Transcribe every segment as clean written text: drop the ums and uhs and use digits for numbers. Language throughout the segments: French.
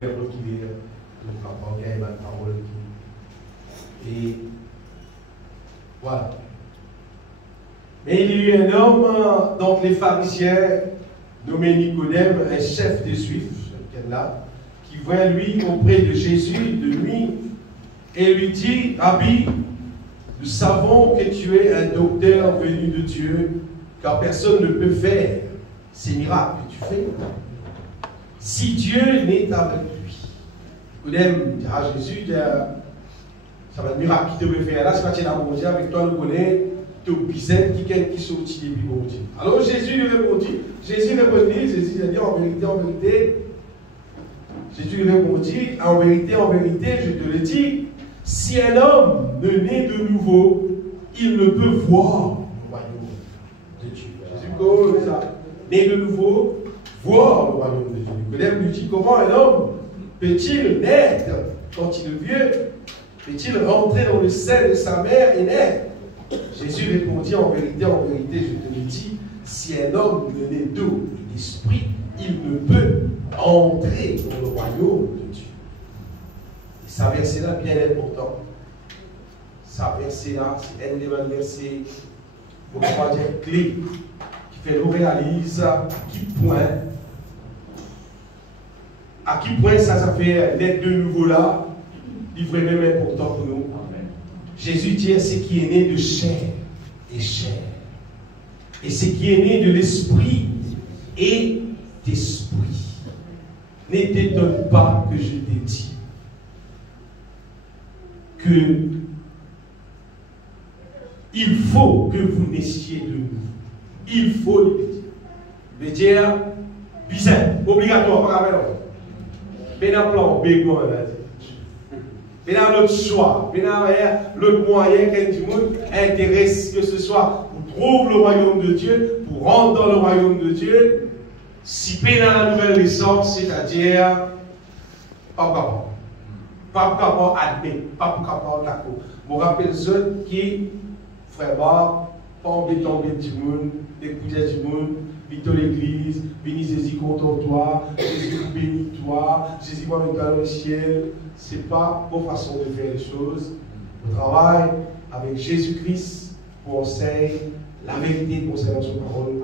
Et voilà. Mais il y eut un homme, donc les pharisiens, nommé Nicodème, un chef des Juifs, là, qui vint lui auprès de Jésus de nuit et lui dit: Rabbi, nous savons que tu es un docteur venu de Dieu, car personne ne peut faire ces miracles que tu fais si Dieu n'est avec lui. Nicodème dira à Jésus: ça va être miracle qui te peut faire là, c'est pas tu es là, avec toi, nous connaissons. Qui sortit des bon Dieu. Alors Jésus lui répondit, Jésus a dit en vérité, Jésus lui répondit, en vérité, je te le dis, si un homme ne naît de nouveau, il ne peut voir le royaume de Dieu. Jésus cause ça. Né de nouveau, voir le royaume de Dieu. Nicodème lui dit, comment un homme peut-il naître quand il est vieux? Peut-il rentrer dans le sein de sa mère et naître? Jésus répondit, en vérité, je te le dis, si un homme ne naît d'eau et d'esprit, il ne peut entrer dans le royaume de Dieu. Et ça verset-là, bien important. Ça verset-là, c'est un des versets, pour pouvoir dire, clé, qui fait nous réaliser à qui point ça fait naître de nouveau là, il est vraiment important pour nous. Jésus dit, ce qui est né de chair est chair. Et ce qui est né de l'esprit est d'esprit. Ne t'étonne pas que je t'ai dit que il faut que vous naissiez de nouveau. Il faut le dire. Le dire, bizarre, obligatoire, pas grave. Ben un plan, bégon, là. Mais dans notre choix, mais dans l'autre moyen qu'un du monde intéresse, que ce soit pour trouver le royaume de Dieu, pour rentrer dans le royaume de Dieu, si dans la nouvelle naissance, c'est-à-dire, pas capable d'admettre, pas capable d'accord. Je me rappelle ceux qui, vraiment, pas embêter du monde, écouter du monde, vite l'église, bénis Jésus contre toi, Jésus bénis toi, Jésus va mettre dans le ciel. Ce n'est pas une bonne façon de faire les choses. On travaille avec Jésus-Christ pour enseigner la vérité concernant son parole.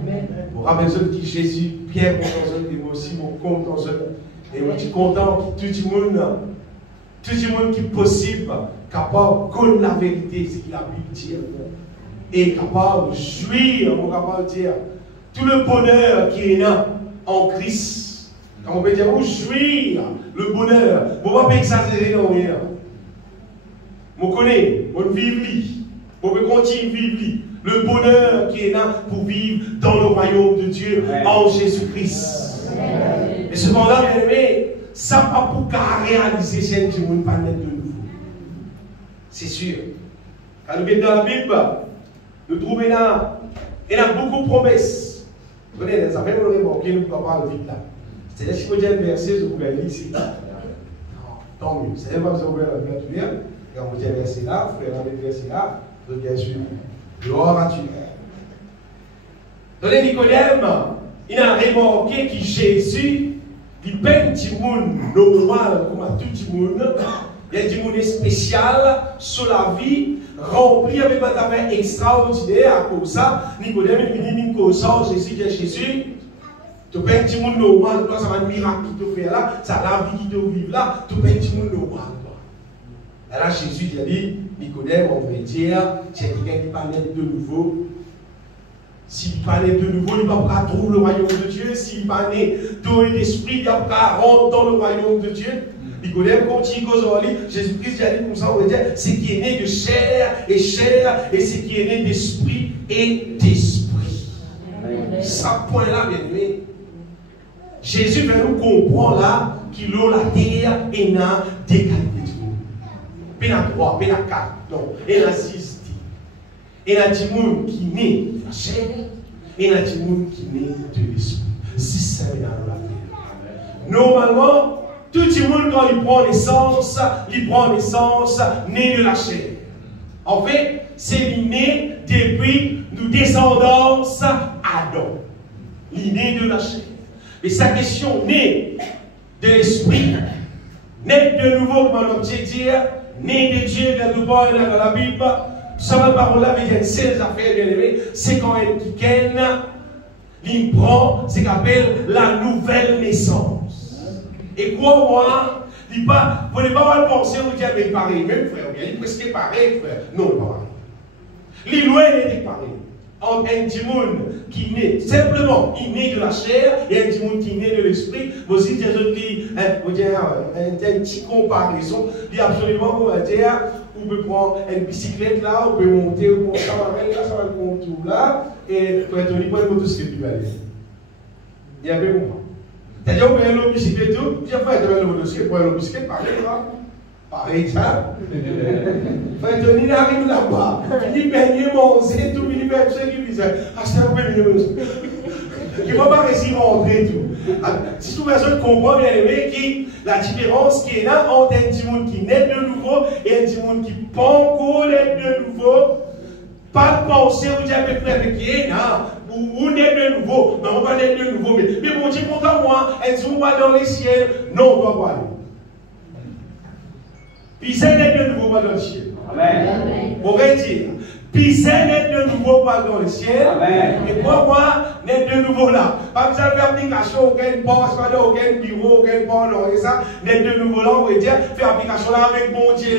Amen. On rappelle ceux qui Jésus, Pierre compte en eux, et moi aussi mon compte en eux. Et moi je suis content que tout le monde qui est possible, capable de connaître la vérité, ce que la Bible dit. Et capable de jouir, on capable de dire, tout le bonheur qui est là en Christ. On peut dire, jouir le bonheur. Je ne vais pas exagérer dans rien. Je connais, je vis, je peux continuer à vivre. Le bonheur qui est là pour vivre dans le royaume de Dieu en Jésus-Christ. Et cependant, bien aimé, ça n'a pas pour réaliser ce que nous ne pas naître de nouveau. C'est sûr. Quand nous sommes dans la Bible, nous trouvons là, il y a beaucoup de promesses. Vous connaissez, ça fait longtemps que nous ne pouvons pas parler vite là. C'est-à-dire, si vous dites un verset, je vous vais lire ici. Tant mieux. C'est pas vous ouvrir la Bible tout bien. Quand vous dites un verset là, vous pouvez ramener le verset là, donc bien sûr, gloire à Dieu. Dans les Nicodème, il a remarqué que Jésus, il peint du monde normal, comme à tout le monde. Il y a du monde spécial sur la vie, rempli avec un travail extraordinaire. À cause de ça, Nicodème, il dit que Jésus, qui est Jésus. Tu peux être un monde normal, toi, ça va être un miracle qui te fait là, ça la vie qui te vive là, tu peux être un monde normal. Et là, Jésus a dit, Nicodème, on veut dire, c'est quelqu'un qui parle de nouveau. S'il parlait de nouveau, il ne va pas trouver le royaume de Dieu. S'il parlait d'eau et d'esprit, il ne va pas rentrer dans le royaume de Dieu. Nicodème continue aujourd'hui. Jésus-Christ a dit comme ça, on veut dire, ce qui est né de chair, et ce qui est né d'esprit et d'esprit. Ça point-là, bien aimé. Jésus va nous comprendre là qu'il a la terre et n'a des qualités. Il y a 3, il y a 4, non, il y a 6. Il y a des gens qui naissent de la chair, et il y a des gens qui naissent de l'esprit. C'est ça dans la terre. Normalement, tout le monde, quand il prend naissance né de la chair. En fait, c'est né depuis nous descendance Adam. Il est né de la chair. Et sa question née de l'esprit, naître de nouveau, comme on peut dire, né de Dieu, dans le bas dans la Bible, ça va parole là, mais il y a une seule affaire, bien aimé, c'est quand il prend ce qu'on appelle la nouvelle naissance. Et quoi, moi, vous ne pouvez pas penser, vous dites, mais pareil, même frère, il est presque pareil, frère. Non, pas pareil. L'île est pareil. Entre un petit monde qui naît, simplement, il naît de la chair, et un petit monde qui naît de l'esprit. Vous aussi, des autres qui, vous dites, une petite comparaison, dit absolument, vous dire, vous pouvez prendre une bicyclette là, vous pouvez monter, vous pouvez ça va le contour là, et vous pouvez donner pour une motocyclette du aller. Il y a bien moi. C'est-à-dire, vous pouvez aller au bicyclette, tout, puis après, vous avez le motocyclette, pour aller au bicyclette, pareil, là. Pareil, ça. Frère Tony arrive là-bas, il baigne, manger, tout, il fait tout ce qu'il disait. Ah, c'est un peu mieux. Il ne va pas réussir à rentrer tout. Si toute personne comprend bien aimé la différence qui est là entre un petit monde qui naît de nouveau et un petit monde qui ne peut pas encore naître de nouveau, pas de penser ou dire avec frère qui est là, ou naître de nouveau, mais on va naître de nouveau. Mais mon Dieu, content moi, un petit monde va dans les ciels, non, on va pas aller. Puis c'est naître de nouveau pas dans le ciel. Amen. On va dire. Puis c'est naître de nouveau pas dans le ciel. Amen. Et pourquoi naître de nouveau là? Pas besoin de faire application, aucun poste, aucun bureau, aucun port, non, et ça. Naître de nouveau là, on va dire, faire application là avec mon Dieu.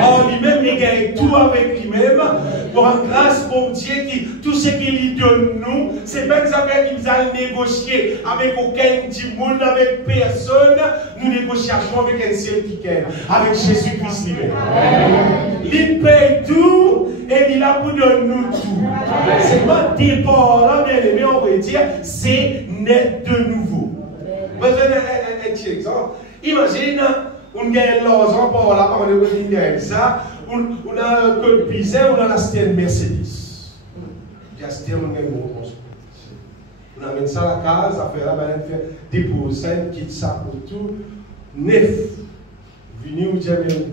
En lui-même, il gagne tout avec lui-même. Pour une grâce, mon Dieu, qui, tout ce qu'il lui donne nous, c'est pas des affaires qu'il a négocié avec aucun petit monde, avec personne. Nous négocions avec un ciel qui gagne, avec Jésus-Christ lui-même. Il paye tout et il a pour donner nous tout. C'est pas départ là, bien aimé, on va dire, c'est naître de nouveau. Je vais donner un petit exemple. Imagine, on gagne l'argent par là, par le ça. On a un code bizarre, on a la stèle Mercedes. La stèle, on gagne mon transport. On amène ça à la case, ça fait là, on fait déposer, quitte ça pour tout. Neuf. Venez, vous dites,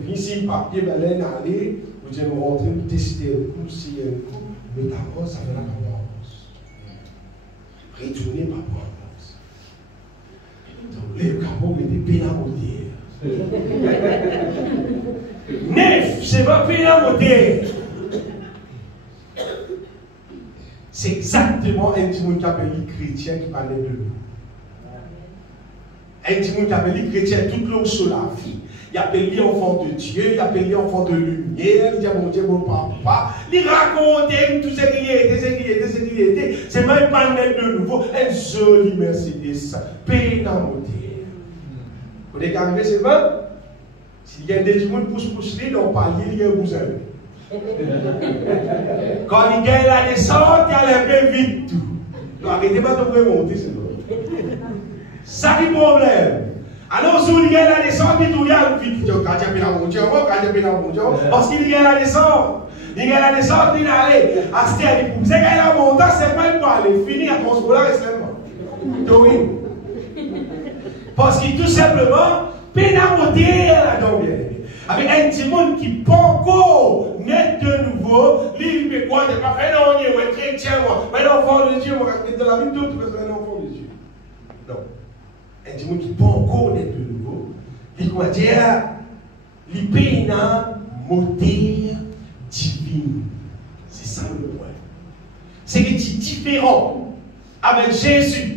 ici, papier, baleine, allez, vous dites, vous rentrez, vous testez un coup, s'il y a un coup, mais d'abord, ça fait la commence. Retournez, pas commence. Donc, les capots, ils étaient pénamodières. Neuf, c'est pas pénamodière. C'est exactement un petit monde qui appelle les chrétiens qui parlait de nous. Un petit monde qui appelle les chrétiens toute l'eau sur la vie. Il appelle les enfants de Dieu, il appelle les enfants de lumière, il dit mon Dieu, mon papa. Il raconte tout ce qu'il était, c'est même pas mettre de nouveau. Un joli Mercedes, pénamodière. Vous êtes arrivé, c'est bon? S'il y a des gens qui poussent les dans le palier, il y a un bousin. Quand il gagne la descente, il allait un peu vite tout. Donc arrêtez pas de remonter, c'est bon. Ça qui est le problème. Alors, si il gagne la descente, il y a vite. Quand il y a la monture, parce qu'il y a la descente. Il y a la descente, il allait. À ce stade, il pousse. Quand il y a la montée, c'est pas une fois. Il finit à transporter extrêmement. Parce qu'il tout simplement, pénamoté là-dedans, bien. Avec un petit monde qui peut encore naître de nouveau, il fait quoi? Il n'a pas fait non, il est chrétien, moi. Mais l'enfant de Dieu, moi, dans la vie d'autres, c'est un enfant de Dieu. Non. Un petit monde qui peut encore naître de nouveau, il va dire, il paye une moteur divine. C'est ça le point. C'est que c'est différent avec Jésus.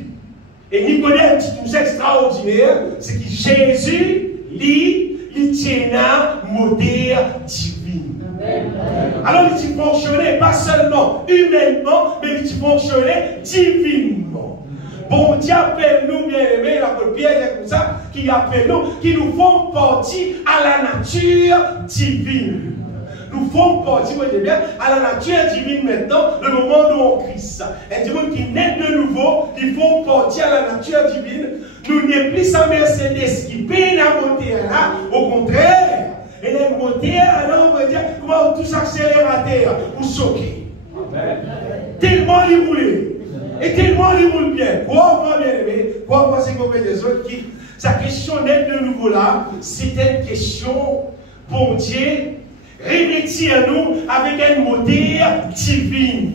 Et Nicodème dit tout extraordinaire, c'est que Jésus, il tient un moteur divine. Alors il fonctionnait pas seulement humainement, mais il fonctionnait divinement. Bon Dieu appelle nous bien aimés, l'apôtre Pierre est comme ça, qui appelle nous, qui nous font partie à la nature divine. Nous font partie, vous voyez bien, à la nature divine maintenant, le moment où on Christ. Un dimanche qui naît de nouveau, ils font partie à la nature divine. Nous n'est plus sa Mercedes qui peine à monter là, au contraire. Et les montées, alors on va dire, comment on touche accélérateur ou choqué. Tellement il roulait. Et tellement il roule bien. Quoi, moi, bien aimé, quoi, moi, c'est comme les autres qui. Sa question naît de nouveau là, c'est une question, bon Dieu, revêtir-nous avec un moteur divin.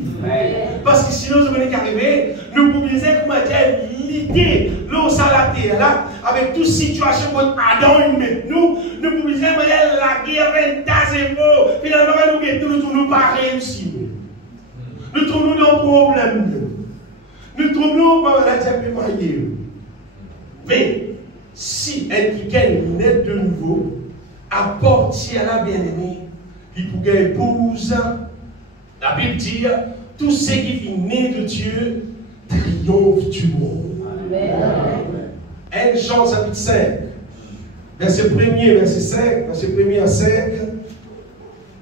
Parce que sinon, ce n'est qu'arriver, nous pouvons dire, comment dire, l'idée, l'eau ça la terre là, avec toute situation qu'on Adam il met nous pouvons dire la guerre 20-0, finalement nous tournons pas réussi. Nous trouvons nos problèmes. Nous trouvons pas la diable. Mais si elle naît de nouveau, apporte à la bien-aimée, il peut gagner épouse. La Bible dit, tout ce qui est né de Dieu triomphe du monde. Amen. 1 Jean chapitre 5, verset 1er, verset 5, verset 1er à 5,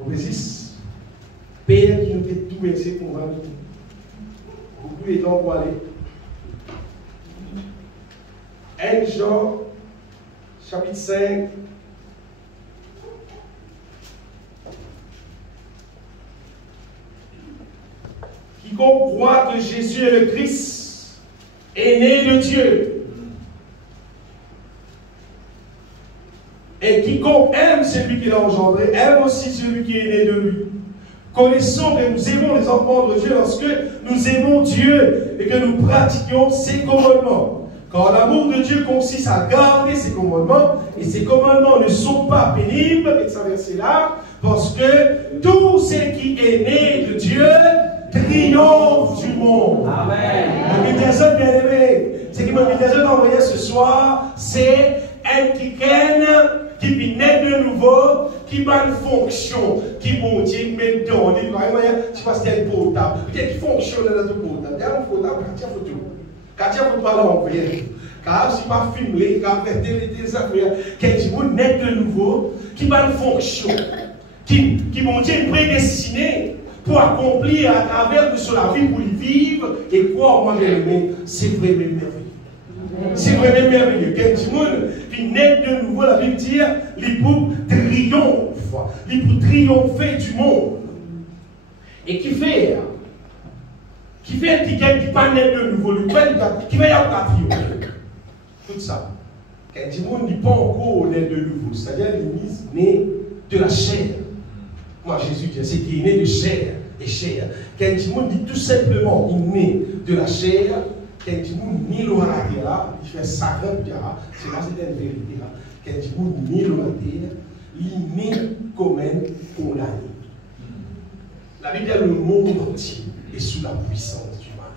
obésis. Père qui nous fait tout verser pour nous. Beaucoup de temps pour aller. 1 Jean chapitre 5. Quiconque croit que Jésus est le Christ est né de Dieu. Et quiconque aime celui qui l'a engendré, aime aussi celui qui est né de lui. Connaissons que nous aimons les enfants de Dieu lorsque nous aimons Dieu et que nous pratiquions ses commandements. Car l'amour de Dieu consiste à garder ses commandements, et ses commandements ne sont pas pénibles, et ça verset là, parce que tout ce qui est né de Dieu triomphe du monde. Amen. L'invitation, bien aimé, ce qui m'invitation d'envoyer ce soir, c'est un qui vient naître de nouveau, qui a une fonction, qui bon Dieu met dans les je pense qu'il y a une potable, qui fonctionne dans tout potable. Il y a une potable, quand il y a photo à l'envers, car si pas filmé, car des affaires, qui naît de nouveau, qui a une fonction, qui bon Dieu prédestiné pour accomplir à travers de la vie pour y vivre et quoi, moi j'ai aimé, c'est vraiment merveilleux. C'est vraiment merveilleux. Quand il naît de nouveau, la Bible dit, il peut triompher du monde. Et qui fait qui pas naît de nouveau, qui va y avoir triompher. Tout ça. Quand il n'est pas encore né de nouveau, c'est-à-dire l'église née de la chair. Moi, Jésus dit, c'est qu'il est né de chair et chair. Quand il dit tout simplement, il est né de la chair, quand il dit, ni l'eau à la terre, il fait 50 ans, c'est là, c'est une vérité. Quand il dit, ni l'eau à la terre, il est né comme un condamné. La Bible dit, le monde entier est sous la puissance du mal.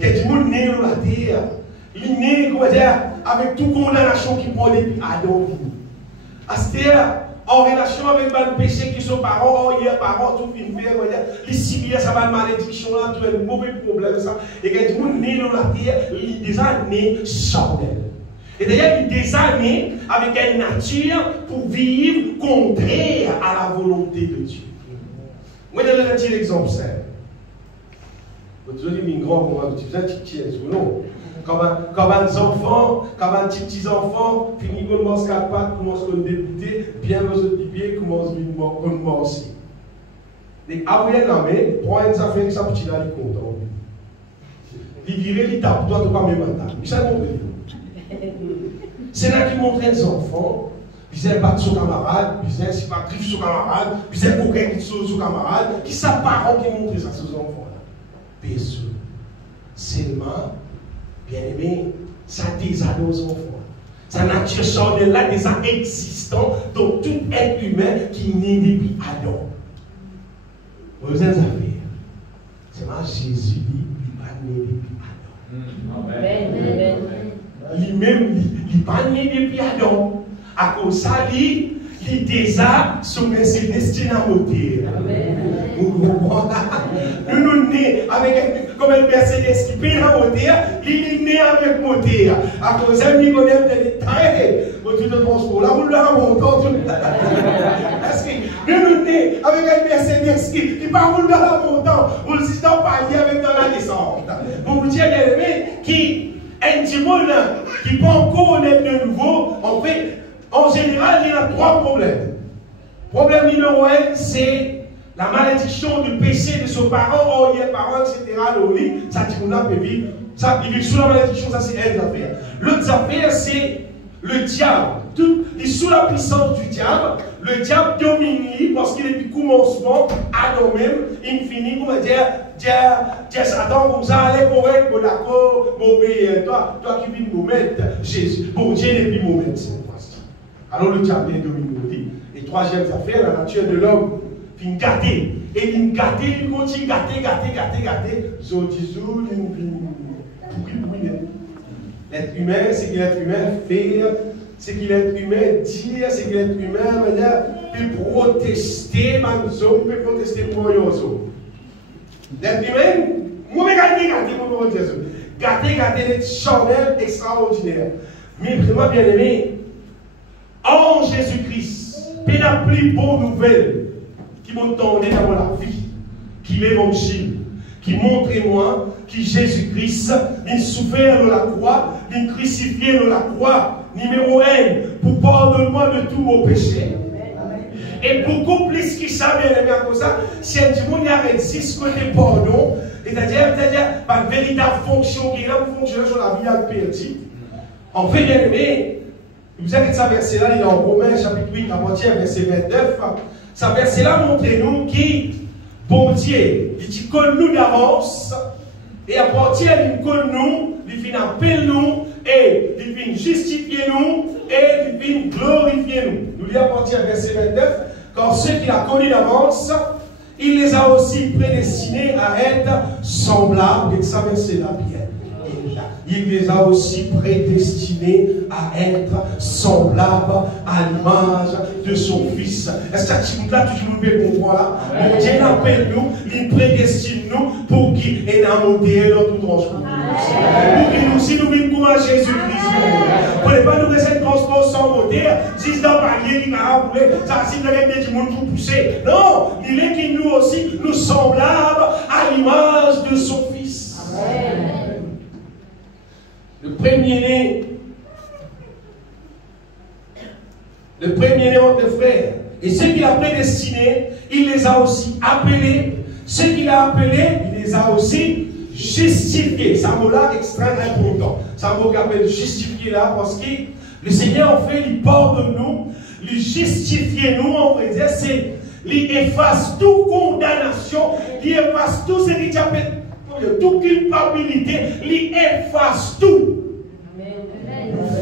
Quand il dit, ni l'eau à la terre, il est né, comment dire, avec toute condamnation qui prend depuis Adam. C'est-à-dire, en relation avec le péché qui sont parents, parents, tout une vie, les civils, ça va malédiction, là, tout un mauvais problème, ça. Et quand tu es né dans la terre, il est déjà né charnel. Et d'ailleurs, il est déjà né avec une nature pour vivre contraire à la volonté de Dieu. Moi, je vais donner un petit exemple simple. Vous avez mis une grande moment, tu fais un petit non? Comme un enfant, comme un petits enfants, finit qu'on mange 4 pattes, commence à débuter, bien besoin de pied, commence à manger. Donc, après la main, prend une affaire, ça petit là, il est content. Il vire, il tape, toi, tu pas même matin. Il s'est montré. C'est là qu'il montre les enfants, puis c'est battre son camarade, puis c'est pas griffe son camarade, puis c'est coquin qui saute son camarade, qui sont parents qui montrent ça aux enfants-là. Pésseux. Seulement, bien aimé, ça désarme aux enfants. Sa nature charnelle là déjà existant dans tout être humain qui naît depuis Adam. Vous avez affaire. C'est moi Jésus, il n'est pas né depuis Adam. Lui-même, il n'est pas né depuis Adam. À cause de ça, il est déjà soumis ses destinées à monter. Nous nous nés avec comme un Mercedes qui paye la moteur, il est né avec moteur. À cause d'un Nicodème de l'État, au tout de transport, la roule de la montant. Parce que nous nous nés avec un Mercedes qui pas roule de la montant, on le dit dans palier avec dans la descente. Pour vous dire, qui un petit monde qui peut encore naître de nouveau, en fait, en général, il y a 3 problèmes. Problème numéro 1, c'est la malédiction du péché de ses parents, parents, etc. Ça dit qu'on a vivre. Ça, il vit sous la malédiction, ça c'est une affaire. L'autre affaire, c'est le diable. Il est sous la puissance du diable. Le diable domine parce qu'il est du commencement, Adam même, infini, on va dire, Satan comme ça, allez correct, bon d'accord, bon obéir. Toi qui vis nous mettre Jésus, bon Dieu depuis nous mettre cette fois-ci. Alors le diable est dominé. Et troisième affaire, la nature de l'homme, puis il gâter. Et il gâter, il continue gâter. L'être humain, c'est qu'il est humain, faire, c'est qu'il est humain, dire, c'est qu'il est humain, manière, puis protester, manzo, puis protester pour yozo. L'être humain, moi, gâter, pour Jésus. Gâter, l'être charnel, extraordinaire. Mais vraiment bien aimé, en Jésus-Christ, il y a plus bonne nouvelle qui m'ont donné dans la vie, qui l'évangile, qui montre moi que Jésus-Christ, il souffert de la croix, il crucifié de la croix, numéro 1, pour pardonner-moi de tous vos péchés. Et beaucoup plus que ça, bien aimé, comme ça, si un monde y a existe côté pardon, c'est-à-dire, par une véritable fonction qui est là pour fonctionner sur la vie à perdue. En fait, bien aimé, vous savez que ce verset-là, il est en Romains, chapitre 8, à partir verset 29. Ce verset-là montre-nous qui, bon Dieu, il dit que nous d'avance, et à partir de nous, il vient appeler nous, et il vient justifier nous, et il vient glorifier nous. Nous lisons à partir du verset 29, car ceux qu'il a connus d'avance, il les a aussi prédestinés à être semblables, et ça verset-là bien. Il les a aussi prédestinés à être semblables à l'image de son Fils. Est-ce que tu as toujours le comprendre là? Mon Dieu appelle nous, il prédestine nous pour qu'il ait un modèle dans tout transport. Pour que nous, si nous vivons comme Jésus-Christ, pour ne pas nous laisser transport sans moteur, si dans palier qui va rouler, ça si vous avez des gens pour pousser. Non, il est que nous aussi, nous semblables à l'image de son Fils. Amen. Le premier-né entre les frères. Et ceux qu'il a prédestinés, il les a aussi appelés. Ceux qu'il a appelés, il les a aussi justifiés. Ça mot-là extrêmement important. Ça mot qu'appelle justifier là, parce que le Seigneur, en fait, il pardonne nous, il justifie nous, on va dire, c'est, il efface toute condamnation, il efface tout ce qui appelle toute culpabilité, il efface tout.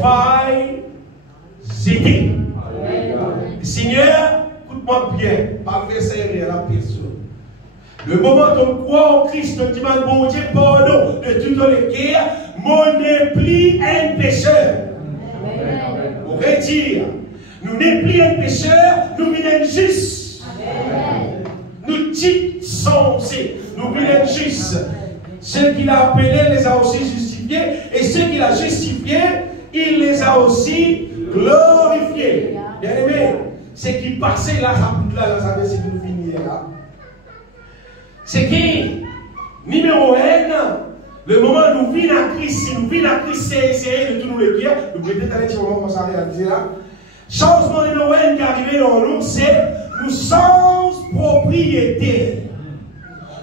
Faille, c'était. Seigneur, écoute-moi bien, pas faire servir à la personne. Le moment où on croit en Christ, on dit, mon Dieu, pardon de toutes les guerres, mon n'est plus un pécheur. On retire. Nous n'est plus un pécheur, nous venons juste. Nous dites sensés, nous venons juste. Ceux qu'il a appelés les a aussi justifiés, et ceux qu'il a justifiés, il les a aussi glorifiés. Bien aimé, ce qui passait là, ça veut dire que nous finir là. C'est qui, numéro 1, le moment où nous vivons à Christ, si nous vivons à Christ, c'est essayer de tout nous le dire. Nous pouvez peut-être aller sur le moment pour ça réaliser là. Changement numéro 1 qui est arrivé dans nous, c'est nous sommes propriétaires.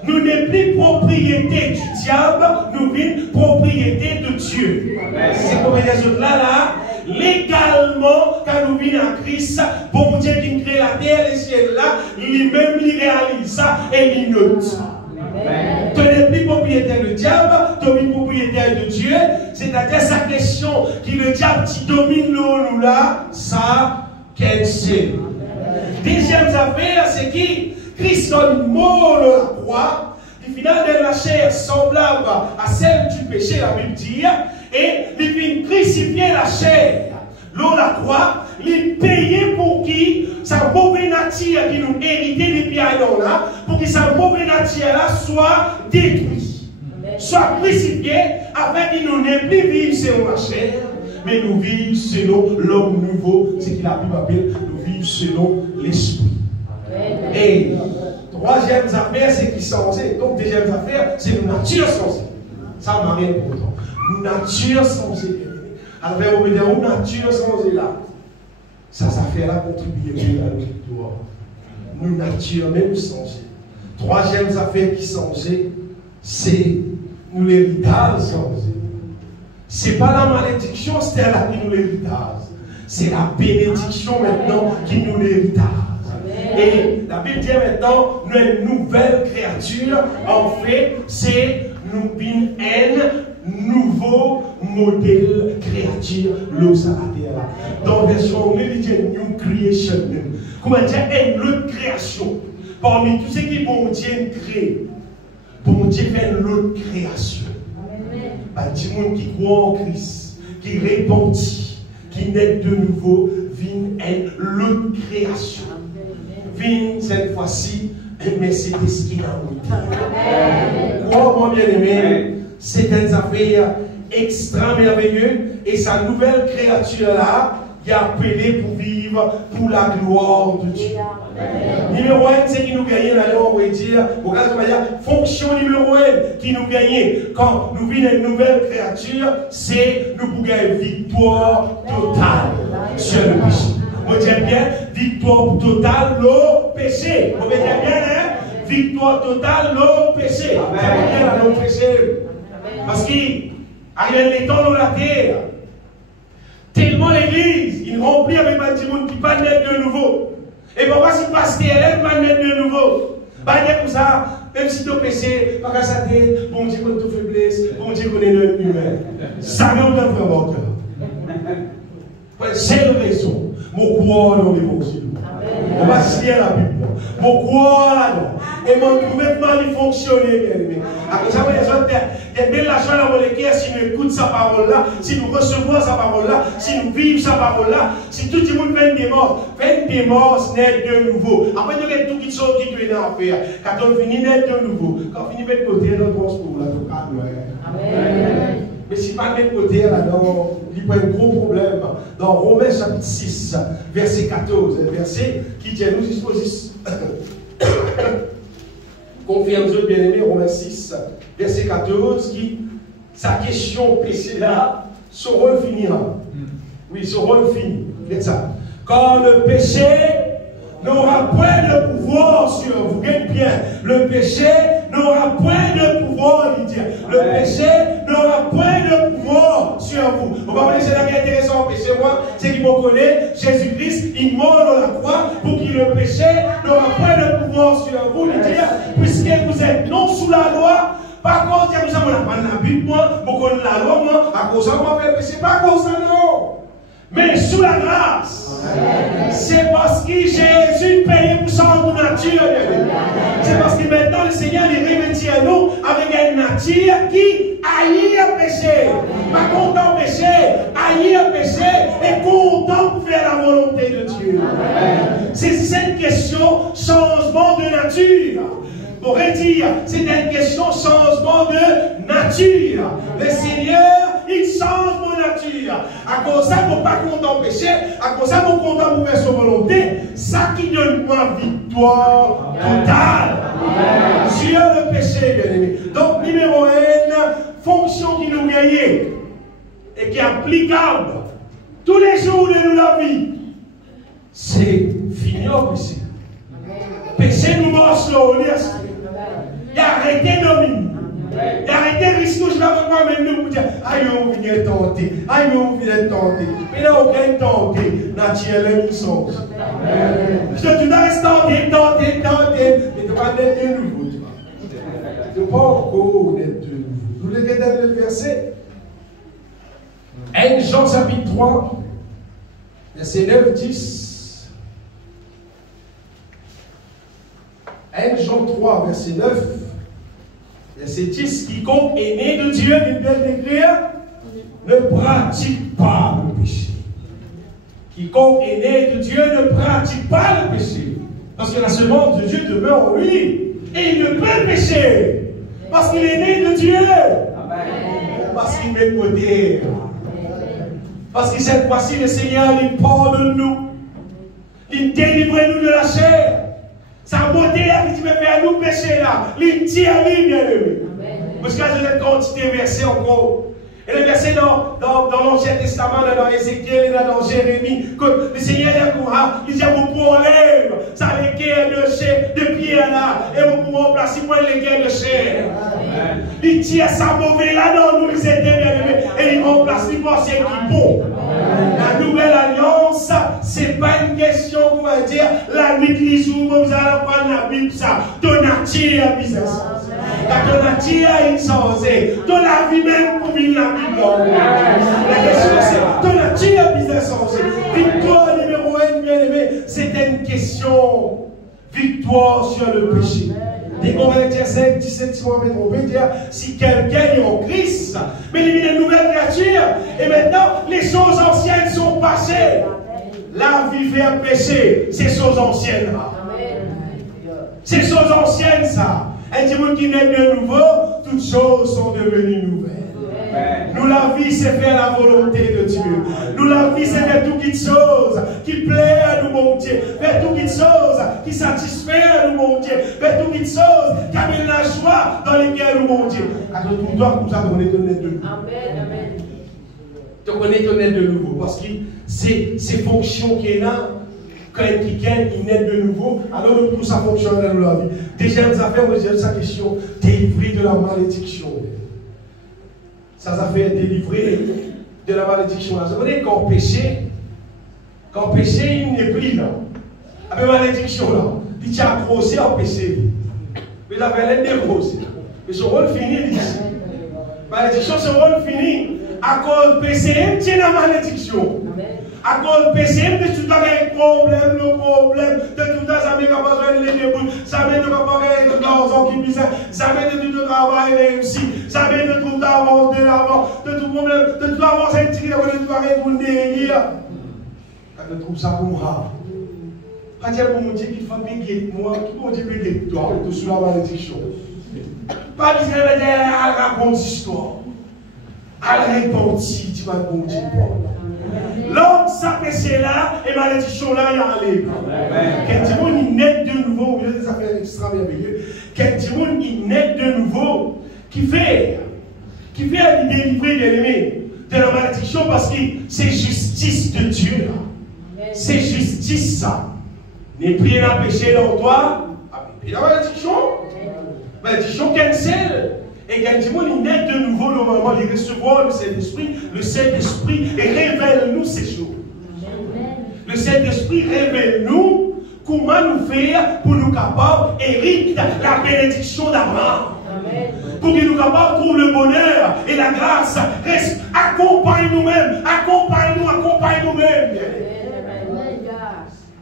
Nous n'est plus propriété du diable, nous sommes propriété de Dieu. C'est comme les autres là, légalement, quand nous vivons en Christ, bon Dieu qui crée la terre et le ciel là, lui-même il réalise ça et il note. Tu n'es plus propriétaire du diable, tu es propriétaire de Dieu. C'est-à-dire sa question qui le diable qui domine nous là, ça, qu'elle sait. Deuxième affaire, c'est qui Christ donne mort de la croix, du final de la chair semblable à celle du péché, la Bible dit, et il vient crucifier la chair. L'eau la croix, il payait pour qui sa mauvaise nature qui nous héritait depuis Adam là, pour que sa mauvaise nature là soit détruite, soit crucifiée, afin qu'il nous n'ait plus vivre selon la chair, mais nous vivons selon l'homme nouveau, ce qu'il a pu appeler, nous vivons selon l'esprit. Et troisième affaire, c'est qui censé. Donc deuxième affaire, c'est une nature censée. Ça m'a rien pour autant. Une nature censée. Alors, on va dire une nature censée là. Ça fait là contribuer à la victoire. Une nature même censée. Troisième affaire qui censée, c'est nous l'héritage censé. C'est pas la malédiction, c'était là qui nous l'héritage. C'est la bénédiction maintenant qui nous l'héritage. Et la Bible dit maintenant, nous sommes une nouvelle créature. En fait, c'est nous un nouveau modèle créature. Dans la version, on dit New Creation. Comment dire, une autre création. Parmi tous ceux qui bon Dieu crée, bon Dieu fait une autre création. Des gens qui croient en Christ, qui répandent, qui naissent de nouveau, viennent une autre création. Viennent cette fois-ci, mais c'est ce qu'il a monté. Crois, mon bien-aimé, c'est une affaire extra merveilleuse et sa nouvelle créature-là, il a appelé pour vivre pour la gloire de Dieu. Numéro 1, c'est qui nous gagne, là, on va dire, fonction numéro 1 qui nous gagne quand nous vivons une nouvelle créature, c'est nous pour gagner victoire totale sur le péché. On dit bien, victoire totale, le péché. On dit bien, hein? Victoire totale, le péché. Amen. Le péché. Parce qu'il y a les temps dans la terre. Tellement l'église, il remplit avec des gens qui pas naître de nouveau. Et pourquoi si pasteur elle pas naître de nouveau? Pas comme ça, même si tu as péché, pas qu'à sa tête, bon Dieu connaît toute faiblesse, bon Dieu connaît l'homme humain. Ça nous donne vraiment cœur. C'est la raison. Mon croix dans l'évangile. On va signer la Bible. Mon croix là-dedans. Et mon gouvernement il fonctionne bien aimé. Après ça, il y a bien la joie dans mon cœur si nous écoutons sa parole-là, si nous recevons sa parole-là, si nous vivons sa parole-là, si tout le monde fait des morts, naît de nouveau. Après, nous avons tout qui sont qui doit en faire. Quand on finit naître de nouveau, quand on finit de mettre côté notre transport, là, tout calme. Amen. Mais si pas de côté là-dedans, il y a un gros problème. Dans Romains chapitre 6, verset 14, un verset qui dit nous disposition. Confirme-le bien aimé, Romains 6, verset 14, qui, sa question péché là, son rôle finira. Oui, son rôle finit. C'est ça. Quand le péché n'aura point de pouvoir sur vous, gagnez bien, le péché n'aura point de pouvoir, il dit. Le péché n'aura point de pouvoir sur vous. On va voir, c'est là qui est intéressant au péché, c'est qu'il faut connaître Jésus-Christ, il mort dans la croix pour que le péché n'aura point de pouvoir sur vous, il dit, puisque vous êtes non sous la loi. Par contre, il y a nous avons la Bible, moi, pour qu'on la loi, moi, à cause de moi, le péché, pas à cause de non. Mais sous la grâce, c'est parce que Jésus payé pour son nature. C'est parce que maintenant le Seigneur il revêtit à nous avec une nature qui haït le péché. Pas content péché, haït le péché et content pour faire la volonté de Dieu. C'est cette question changement de nature. On pourrait dire, c'est une question changement de nature. Le Seigneur, il change mon nature. À cause de ça, pour pas content péché, à cause de ça, pour content pour faire sa volonté, ça qui donne ma victoire totale sur le péché, bien aimé. Donc, numéro 1, fonction qui nous gagne et qui est applicable tous les jours de la vie, c'est finir le péché. Péché nous marche sur le lieu. Il a arrêté domine. Il a arrêté risque. Je vais voir même nous pour dire aïe, on vient tenter. Aïe, on vient tenter. Mais là, on vient tenter. Naturellement, nous sommes. Je te dis, reste tenter. Mais tu vas naître de nouveau. Tu ne vas pas encore naître de nouveau. Vous voulez regarder le verset 1 Jean chapitre 3, verset 9-10. 1 Jean 3, verset 9, verset 10, quiconque est né de Dieu, il vient d'écrire, ne pratique pas le péché. Quiconque est né de Dieu ne pratique pas le péché. Parce que la semence de Dieu demeure en lui. Et il ne peut pécher. Parce qu'il est né de Dieu. Parce qu'il met côté. Parce que cette fois-ci, le Seigneur, il pardonne-nous. Il délivre-nous de la chair. Sa beauté qui me fait à nous pécher là, il tire à lui, bien aimé. Parce que je vais continuer les versets encore. Et les versets dans l'Ancien Testament, dans Ézéchiel, dans Jérémie, que le Seigneur il dit vous pouvez enlever ça les guerres de pierre là, et vous pouvez remplacer pour les guerres de chair. Il tire sa mauvaise là dans nous, les aider, bien aimé, et il remplace les pensées qui bon. La nouvelle alliance, c'est c'est pas une question, vous m'avez dire, la nuit qui joue, vous allez prendre la Bible, ça. Ton nature a mis ça. Ton nature a une chance. Ton la vie même pour venir la Bible. La question c'est, ton nature a mis ça. Victoire numéro 1, bien aimé, c'était une question. Victoire sur le péché. Et Corinthiens 5, 17, si on peut tromper, dire si quelqu'un est en Christ, mais il est une nouvelle créature, et maintenant les choses anciennes sont passées. La vie fait un péché, c'est choses anciennes là. C'est choses anciennes ça. Un dimanche qui naît de nouveau, toutes choses sont devenues nouvelles. Nous, la vie, c'est faire la volonté de Dieu. Nous, la vie, c'est faire toutes les choses qui plaisent à nous, mon Dieu. Faire toutes les choses qui satisfait à nous, mon Dieu. Faire toutes les choses qui amènent la joie dans lesquelles nous, mon Dieu. Alors, tout doit comme ça, on est honnête de nouveau. Amen. Donc, on est honnête de nouveau. Parce que c'est ces fonctions qui est là. Quand quelqu'un il naît de nouveau, alors tout ça fonctionne dans la vie. Déjà, nous avons posé sa question, délivré de la malédiction. Ça fait délivré de la malédiction. Vous savez, quand péché, il n'est plus là. Avec malédiction là, il tient accroché au péché. Mais il avait l'air névrosé. Mais son rôle fini ici. Malédiction, son rôle fini. À cause du péché, il tient la malédiction. À cause du péché, il y a un problème, le problème. De tout temps, ça m'a besoin de l'église. Ça m'a besoin de l'argent qui puisse. Ça m'a de tout le travail réussi. Ça m'a de tout l'avance de l'avant. De tout problème, de tout l'avance intégré, de tout arrêt pour le délire. Quand je trouve ça pour moi. Pas dire pour mon Dieu qu'il faut béguer moi, tout mon Dieu béguer toi, tout sous la malédiction. Pas dire qu'elle raconte l'histoire. Elle répondit, tu vas bon Dieu. L'homme, ça péché là, et malédiction là, il y a un livre. Quand il naît de nouveau, il y a des affaires extra merveilleuses. Quand il naît de nouveau, qui fait à délivrer de l'ennemi de la malédiction parce que c'est justice de Dieu. C'est justice ça. N'est plus la péché dans toi, et la malédiction. Malédiction cancel. Et quand il naît de nouveau, normalement, il recevra le Saint-Esprit révèle-nous ces choses. Le Saint-Esprit révèle-nous comment nous faire pour nous capables d'hériter la bénédiction d'Abraham. Pour que nous capables de trouver le bonheur et la grâce. Reste, accompagne nous-mêmes, accompagne nous-mêmes.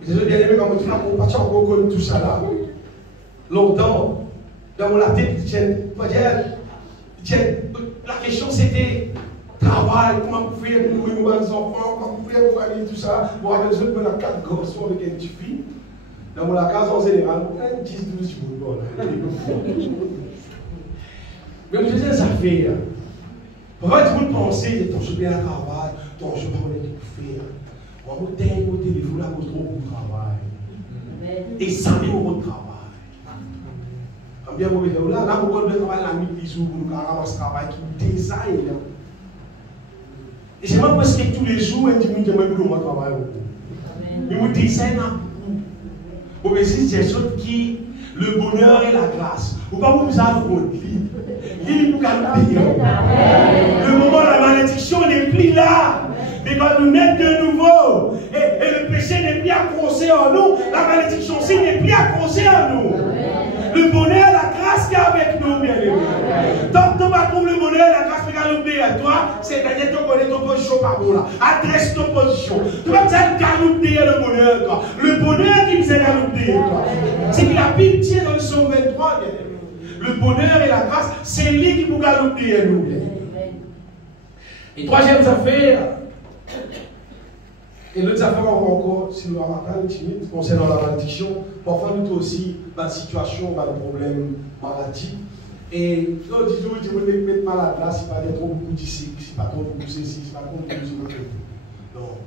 Désolé, bien aimé, comme tu n'as pas encore connu tout ça là. Longtemps, dans la tête, la question c'était travail, comment vous faire pour nourrir nos enfants, comment vous faire pour aller tout ça. Bon, avec eux, on a 4 garçons avec une petite fille. Dans la case en général, on a 10-12 jours. Mais je faisais des affaires. Pourquoi tu peux penser, ton super travail, ton je ne sais pas ce que faire. On va t'aider au téléphone, là, pour trop de travail. Et ça met au travail. Bien, là, on va travailler la nuit, les jours, pour nous ramasser travail qui design. Et c'est même parce que tous les jours, on dit que je vais travailler. Mais on design un coup. Au Messie, c'est ce qui, le bonheur et la grâce. Vous ne pouvez pas vous avoir il pour le moment de la malédiction n'est plus là. Mais quand nous naissons de nouveau, et le péché n'est plus accroché en nous, la malédiction aussi n'est plus accrochée en nous. Le bonheur, la grâce qui est avec nous, bien aimé. Donc, tu vas trouver le bonheur, la grâce qui est avec à toi, c'est-à-dire que tu connais ton position par là. Adresse ton position. Tu vas me dire le bonheur, toi. Le bonheur qui nous aide à l'oublier, toi. C'est que la Bible tient dans le psaume 23, bien aimé. Le bonheur et la grâce, c'est lui qui vous a l'oublier, nous. Et troisième affaire, et l'autre affaire encore, si nous avons un timide, concernant la malédiction, parfois nous aussi, dans la situation, dans le problème maladie. Et nous disons, je vais me mettre malade là, si pas trop beaucoup d'ici, si pas trop beaucoup ceci, si pas trop beaucoup ceci. Non.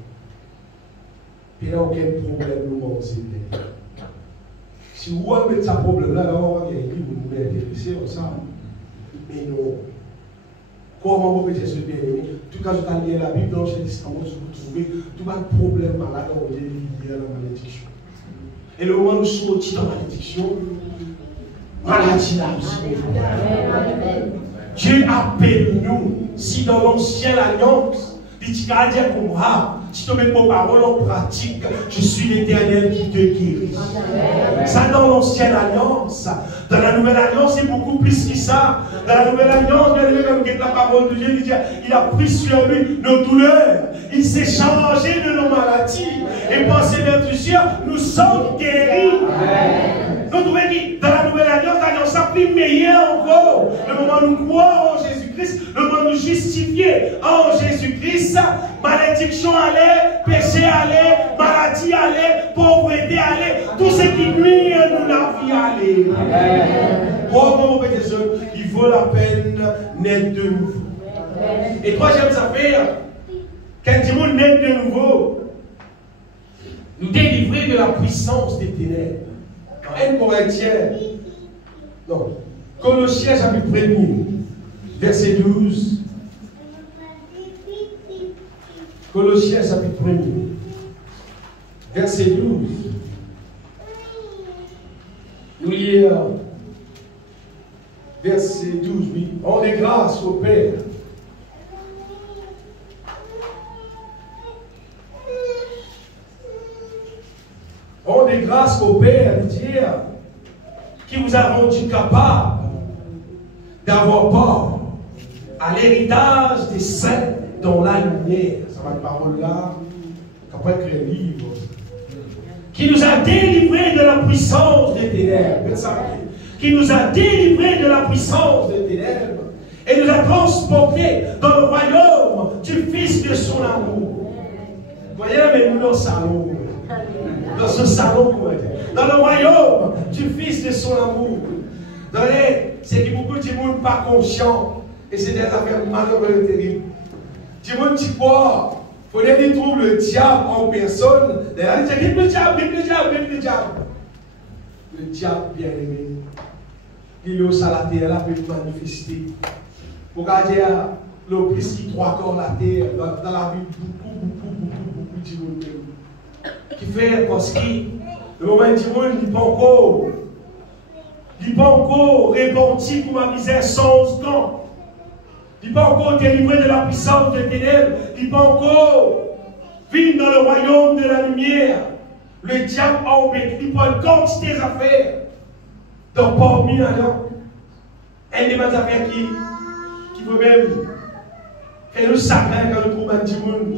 Il n'y a aucun problème, nous, on sait bien. Si vous avez ce problème-là, on va gagner, vous nous intéressez ensemble. Mais non. Comment vous pouvez se bien aimer? Tout cas, je t'ai lié la Bible, dans ce testament, vous trouvez tout un problème malade, on est lié à la malédiction. Et le moment où nous sortons dans la malédiction, maladie là aussi. Dieu appelle nous, si dans l'ancienne alliance, il dit qu'à dire pour moi, si tu mets vos paroles en pratique, je suis l'Éternel qui te guérit. Ça dans l'ancienne alliance. Dans la nouvelle alliance, c'est beaucoup plus que ça. Dans la nouvelle alliance, comme la parole de Dieu, il a pris sur lui nos douleurs. Il s'est chargé de nos maladies. Et par ses vertus, nous sommes guéris. Donc, vous voyez, dans la nouvelle alliance, l'alliance a plus meilleure encore. Le moment où nous croyons en Jésus-Christ, le moment où nous justifions en Jésus-Christ, malédiction allait, péché allait, maladie allait, pauvreté allait, tout ce qui nuit à nous, la vie allait. Oh, mon frère et sœurs, il vaut la peine naître de nouveau. Et troisième affaire, quand tout le monde naît de nouveau, nous délivrer de la puissance des ténèbres. Dans 1 Corinthiens, non, Colossiens chapitre 1er, verset 12. Colossiens chapitre 1er, verset 12. Nous lisons verset 12, oui. On est grâce au Père. Rendez grâce au Père, Dieu, qui vous a rendu capable d'avoir part à l'héritage des saints dans la lumière. Ça va être parole là, qu'après écrire un livre. Qui nous a délivrés de la puissance des ténèbres. Qui nous a délivrés de la puissance des ténèbres et nous a transportés dans le royaume du Fils de son amour. Vous voyez, mais nous dans le salon. Dans ce salon, dans le royaume du Fils de son amour. C'est que beaucoup de monde pas conscient. Et c'est des affaires malheureuses et terribles. Du monde qui croit, il faut qu'il trouve le diable en personne. Il dit, le diable, le diable, le diable. Le diable bien aimé. Il est au la terre, là, peut manifester. Vous regardez l'opus qui trois corps la terre, dans la vie, beaucoup de monde. Qui fait parce que le moment du monde, il n'est pas encore repenti pour ma misère sans temps. Il n'est pas encore délivré de la puissance des ténèbres. Il n'est pas encore vivre dans le royaume de la lumière. Le diable a embêté, il prend une quantité d'affaires. Donc, parmi alors, un des affaires qui veut même faire le sacré quand nous trouvons un petit monde.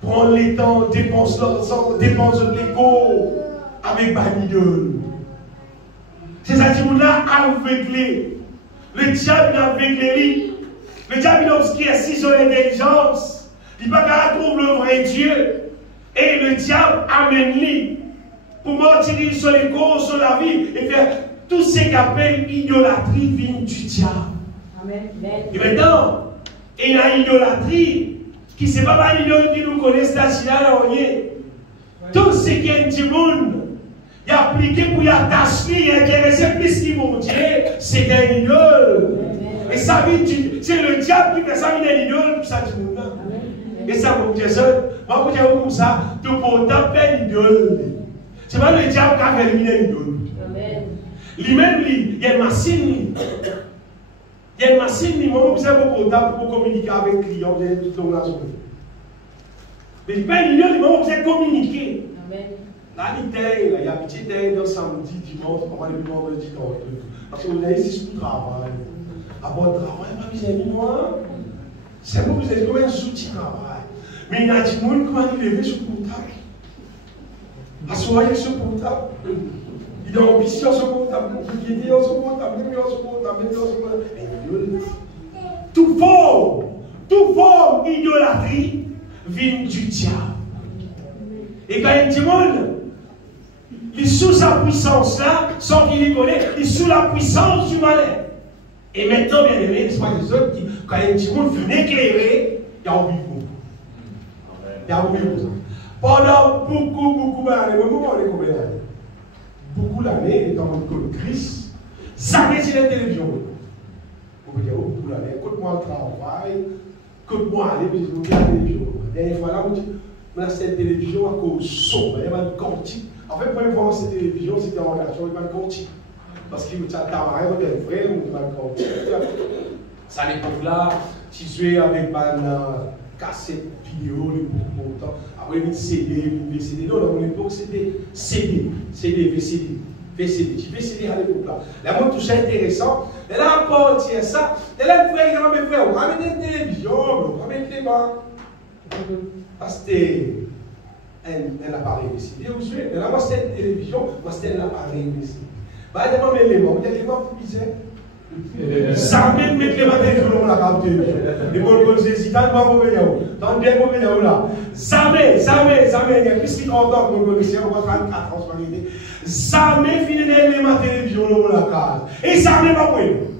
Prendre les temps, dépense l'ensemble, dépense de l'écho avec Banidol. C'est ça qui nous a aveuglé. Le diable a aveuglé. Le diable a obscurci son intelligence. Il ne peut pas trouver le vrai Dieu. Et le diable amène lui pour mentir sur l'écho, sur la vie et faire tout ce qu'il appelle idolâtrie vient du diable. Amen. Et maintenant, il y a idolâtrie. Qui ne sait pas l'idole qui nous connaissent la China, tout ce qui est du monde, il a appliqué pour y attacher, il a intéressé plus qu'il mon Dieu, c'est un idole. Et ça, c'est le diable qui fait ça, il est une idole pour ça du monde. Et ça, mon Dieu, moi, vous dire comme ça, tout pour taper l'idole. C'est pas le diable qui a fait éliminer l'idole. Lui-même, il y a une machine. Il y a une machine, il vous avez vos portables pour communiquer avec les clients toute la journée. Mais il n'y a pas une idole, vous avez communiquer. Là, il y a un petit day dans samedi, dimanche, on va aller vendredi dans le truc. Parce que vous avez ici pour travail. À votre travail, pas mes amis, moi. C'est vous, vous avez combien de outils de travail. Mais il y a des gens qui vont lever sur le portable. Assoyez sur le portable. Il est ambitieux sur le portable, il est sur le portable, il est sur le portable, il est sur le portable. Tout forme idolâtrie vient du diable. Et quand il dit il est sous sa puissance là, sans qu'il les connaisse, il est sous la puissance du malin. Et maintenant, bien aimé, c'est pas les autres qui, quand il dit vient éclairer, il y a envie beaucoup. Il y a envie beaucoup. Pendant beaucoup d'années, beaucoup d'années, dans le code Christ, ça c'est la télévision. Vous pouvez dire, beaucoup d'années, écoute-moi le travail, écoute-moi aller, puis je regarde la télévision. La dernière fois là, on a cette télévision à cause du son, il y avait une quantité. En fait, pour voir cette télévision, c'était en relation avec une quantité. Parce qu'il y a un camarade, il y a un frère, il y a une quantité. Ça l'époque là, situé avec cassette vidéo, l'époque montant, après une CD, une VCD. Non, à l'époque c'était CD, VCD. VCD, tu VCD à l'époque là. Là, moi, tout ça intéressant. Et là, à partir de ça, et là, le frère, mes frères, on ramène une télévision, on ramène des bancs. Parce que c'était un appareil VCD, vous savez. Et là, moi, c'était une télévision, moi, c'était un appareil VCD. Bah, il y a des éléments, il y a des éléments pour bizarre. Ça même mettre les matériaux dans la carte. Les bonnes c'est tant de mauvais yaou. Tant bien mauvais yaou là. Jamais, il y a plus de 30 ans que nous connaissons, on va 34 ans, jamais fini les matériaux dans la carte. Et ça n'est pas pour nous.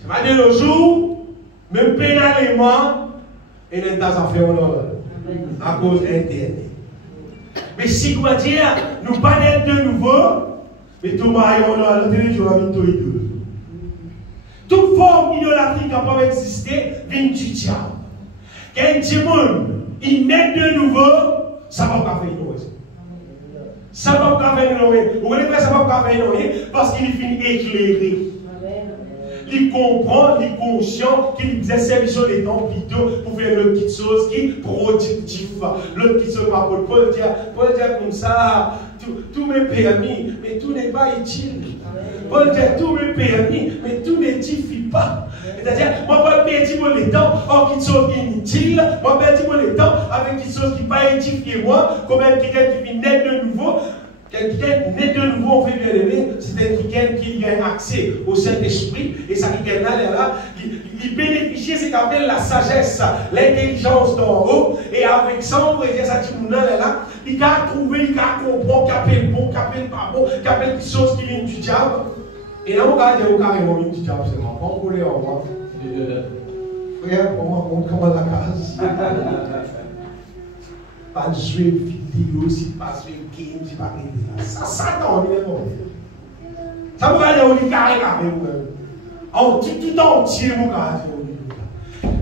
C'est pas de nos jours, même pénalement, et les tas à faire à cause d'Internet. Mais si vous dire, nous pas d'être de nouveau, mais tout le monde a la télévision à l'intérieur. Toute forme idolâtrie qui peut exister vient du diable. Quand Timon, il naît de nouveau, ça va pas faire une chose. Ça va pas faire une chose. Vous voyez que ça va pas faire une chose parce qu'il finit éclairé. Il comprend, il est conscient qu'il faisait service des temps plutôt pour faire le petite chose qui est productif. Le petit chose par Paul dire comme ça, tout m'est permis, mais tout n'est pas utile. Paul dit tout me permis, mais tout n'édifie pas. C'est-à-dire, moi, je perds mon temps en quelque chose qui est inutile. Moi, je perds mon temps avec quelque chose qui n'est pas édifié moi, comme quelqu'un qui vient naître de nouveau. Quelqu'un naît de nouveau, on fait bien aimer, c'est quelqu'un qui a accès au Saint-Esprit, et ça qui est là, il bénéficie de ce qu'on appelle la sagesse, l'intelligence d'en haut, et avec ça, on va dire ça, là, il a trouvé, il a compris, qu'il appelle bon, qu'il appelle pas bon, qu'il appelle quelque chose qui vient du diable. Et là, on va dire carrément du diable, c'est marrant, on voulait en voir. Frère, on va montrer comment la case. Pas de jouer vidéo, si pas jouer game, si pas rien. Ça, Satan, il est mort. Ça vous va dire, on est carré avec vous. Tout entier, mon gars.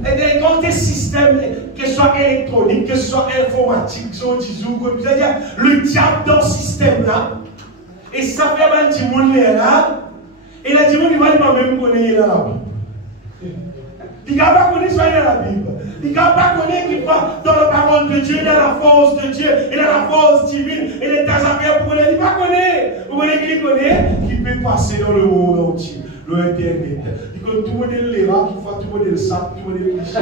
Et dans des systèmes, que ce soit électronique, que ce soit informatique, c'est-à-dire le diable dans ce système-là, et ça fait mal du monde là, et là, du monde, il va même connaître la Bible. Il ne va pas connaître la Bible. Il ne va pas connaître qu'il va dans la parole de Dieu, dans la force de Dieu, et dans la force divine, et les tas affaires pour connaître. Il ne va pas connaître. Vous voyez qu'il connaît, qui peut passer dans le monde entier, le Internet. Il connaît tout le monde les rats, tout le monde le sac, tout le monde les clichés.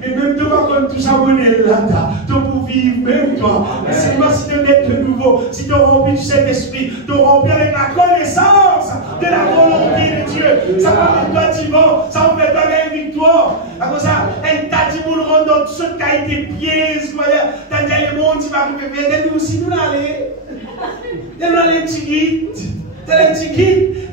Mais même toi, quand tout ça, on est là, tu pour vivre, même toi. Mais seulement si tu es de nouveau, si tu es rempli du Saint-Esprit, tu es rempli avec la connaissance de la volonté de Dieu. Ça va faire toi vivant, ça va faire toi une victoire. Comme ça, un tas de monde rentre dans tout ce qui a été piège, t'as dit le monde, tu vas faire nous aussi, nous l'aller. Nous l'aller, tu guides.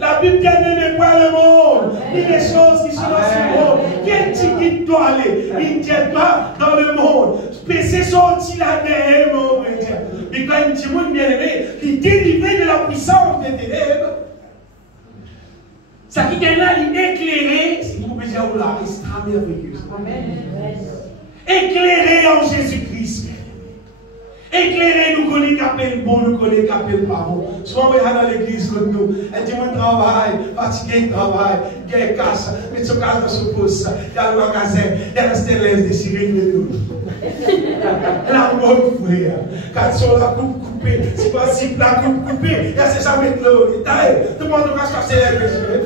La Bible dit ne pas le monde, ni les choses qui sont dans ce monde. Quel ticket doit aller? Il dit pas dans le monde. C'est sorti là-dedans, mon frère. Mais quand il dit, mon bien-aimé, il délivre de la puissance des ténèbres. Ça qui est là, il est éclairé. Si vous pouvez dire, oh là, c'est très merveilleux. Éclairé en Jésus-Christ. Éclairé, nous connaissons qu'appelle bon, nous connaissons qu'appelle pas bon. Soit on est dans l'église comme nous, et dit mon travail, fatigué de travail, il y a une casse, mais ce casse se pose, il y a le magasin, il y a la stélèse de Cyril de nous. La bonne frère, quand sur la coupe coupée, si possible la coupe coupée, il y a ces jamais de l'eau, tout le monde va se casser les yeux.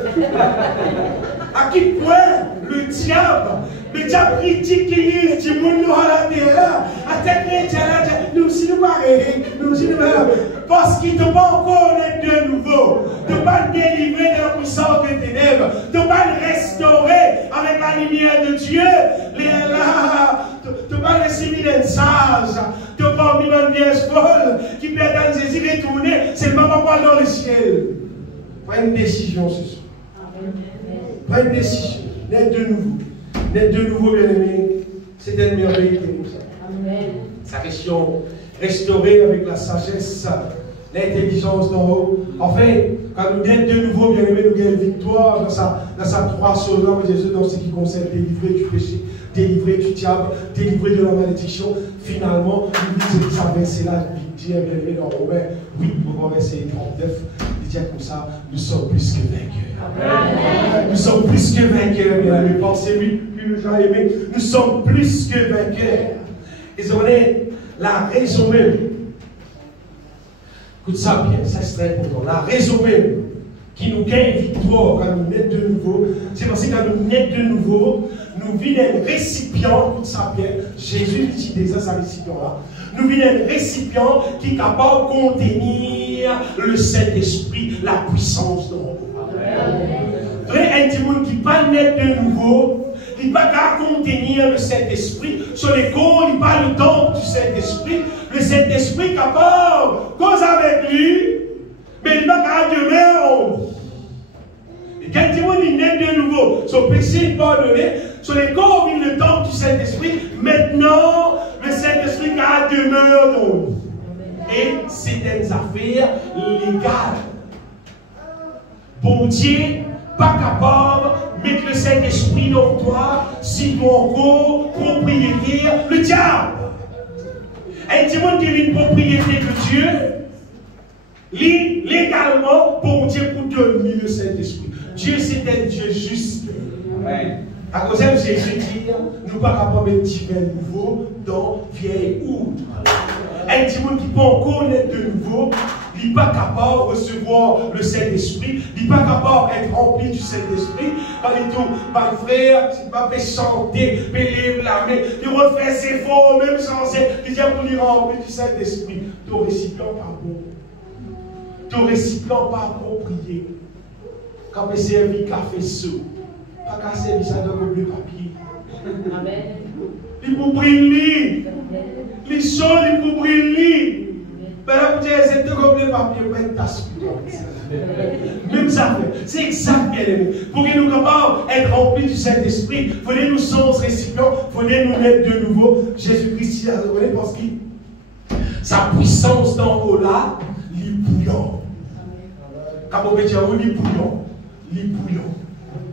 À quel point le diable critique qui dit, du monde à la terre, à tes chrétiens là, nous si nous parlons, parce qu'il ne peut pas encore être de nouveau, de ne pas délivrer de la puissance des ténèbres, de ne pas le restaurer avec la lumière de Dieu, de ne pas laisser une sage, de ne pas vivre une vieille folle qui peut dans Jésus retourner, c'est le moment pas dans le ciel. Prends une décision ce soir. Prends une décision. Naître de nouveau. Naître de nouveau, bien-aimé. C'est une merveille qui nous a. Sa question restaurée avec la sagesse, l'intelligence d'en haut. En fait, quand nous naître de nouveau, bien-aimé, nous gagnons victoire dans sa trois choses, Jésus, dans ce qui concerne délivrer du péché, délivrer du diable, délivrer de la malédiction. Finalement, nous disons ça, c'est là, bien aimé dans Romains, oui, au verset 39, il dit comme ça, nous sommes plus que vainqueurs. Amen. Nous sommes plus que vainqueurs, bien aimé. Pensez plus aimé, nous sommes plus que vainqueurs. Et c'est vrai, la raison même, écoute ça bien, ça c'est très important, la raison même qui nous gagne victoire quand nous naissons de nouveau, c'est parce que quand nous naissons de nouveau, nous vivons un récipient, écoute ça bien, Jésus utilise ça récipient-là, nous vivons un récipient qui est capable de contenir le Saint-Esprit, la puissance de mon vrai, un petit monde qui n'est pas net de nouveau, il ne peut pas contenir le Saint-Esprit. Sur les corps, il parle le temple du Saint-Esprit. Le Saint-Esprit est capable de causer avec lui, mais il ne peut pas demeurer en lui. Et quand il monde est net de nouveau, son péché est pardonné. Sur les corps, il le temple du Saint-Esprit. Maintenant, le Saint-Esprit demeure en lui. Et c'est des affaires légales. Bon Dieu, pas capable de mettre le Saint-Esprit dans toi si tu es encore propriétaire le diable. Un petit monde qui est une propriété de Dieu, légalement, bon Dieu pour donner le Saint-Esprit. Dieu, c'est un Dieu juste. À cause de Jésus dit, nous ne sommes pas capables de mettre divin nouveau dans vieille outre. Un petit monde qui peut encore naître de nouveau, il n'est pas capable de recevoir le Saint-Esprit, il n'est pas capable d'être rempli du Saint-Esprit. Pas du tout, ma frère, il ne va pas chanter, lever la main, il refait ses efforts, même sans il dit pour lui remplir du Saint-Esprit. Ton récipient pas bon. Ton récipient pas approprié. Quand il servi café chaud, pas qu'à servir ça dans le papier. Amen. Il faut briller. Les choses, il faut briller. Mais là, vous dites, c'est tout comme le papier, pour une tasse. Même ça, c'est exact, bien aimé. Pour que nous capables d'être remplis du Saint-Esprit, il faut nous sens récipients, il faut nous mettre de nouveau. Jésus-Christ, parce que sa puissance d'en haut là, il est bouillant. Quand on peut dire, il est bouillant. Il est bouillant.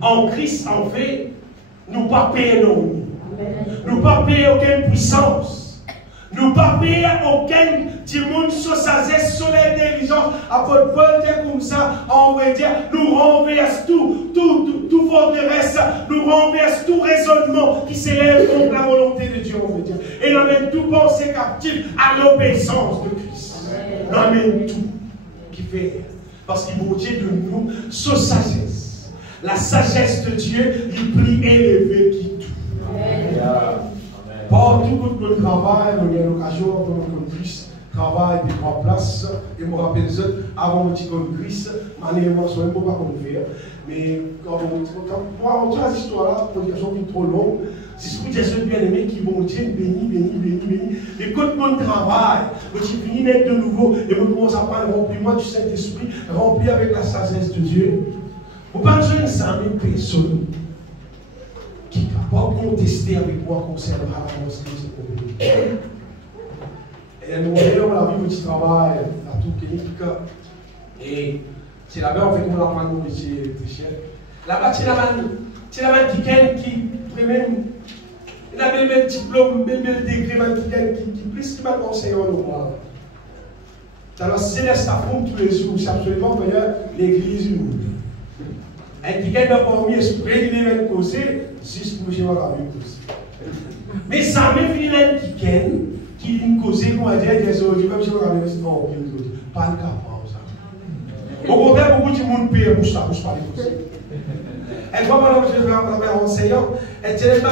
En Christ, en fait, nous ne pas payer non. Nous ne pas payer aucune puissance. Nous ne pas payer aucun monde sur sa zeste, sur l'intelligence. Apôtre Paul dit comme ça, on va dire, nous renverse tout forteresse, nous renverse tout raisonnement qui s'élève contre la volonté de Dieu, on veut dire. Et nous amène tout pensée captif à l'obéissance de Christ. Nous amène tout qui fait. Parce qu'il veut dire de nous, sur sagesse. La sagesse de Dieu est plus élevée qui tout. Par tout notre travail, on a l'occasion pour notre Christ, travail de trois places, et je me rappelle avant le petit Christ, malheureusement, je ne sais pas comment faire, mais quand on tient cette histoire-là, pour dire que c'est trop long, c'est ce que Jésus bien aimé qui vont dire béni. Et quand mon travail, quand tu finis d'être de nouveau, et on commence à prendre rempli-moi du Saint-Esprit, rempli avec la sagesse de Dieu, vous ne pensez ça, même personne qui ne va pas contester avec moi concernant la pensée de ce problème. Et nous voyons la vie du travail, la toute clinique. Et c'est là-bas, en fait, on apprend mon métier de chef. Là-bas, c'est la main qui même, il a même diplôme, même degré, qui plus qui m'a conseillé au mois. Alors, c'est la staff-room tous les jours, c'est absolument d'ailleurs l'église. Et qui gagne d'abord mieux esprit, il est causé, juste pour jouer la vie aussi. Mais ça me fait une qui gagne, qui vient causer, comme on dit, des autres, même si on a des autres, pas le cas, ça. Au contraire, beaucoup de monde paye pour ça, pour se parler aussi. Et comme madame, je vais avoir un enseignant, et c'est une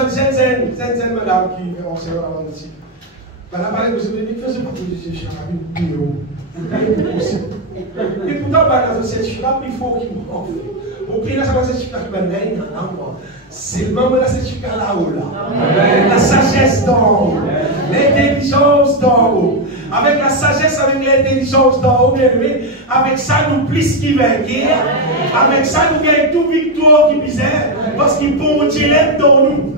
madame qui est enseignante avant ici. Madame parlait de ce que je faisais pas que je suis à la vie, et pourtant, dans cette chose-là, il faut qu'il m'en fait. Au prix de la certificat qui mène, c'est le moment de la certificat là-haut. La sagesse d'en haut, l'intelligence d'en haut. Avec la sagesse, avec l'intelligence d'en haut, bien aimé, avec ça, nous plus qui vainquons. Avec ça, nous gagnons toute victoire qui misère, parce qu'il peut Dieu l'aide dans nous.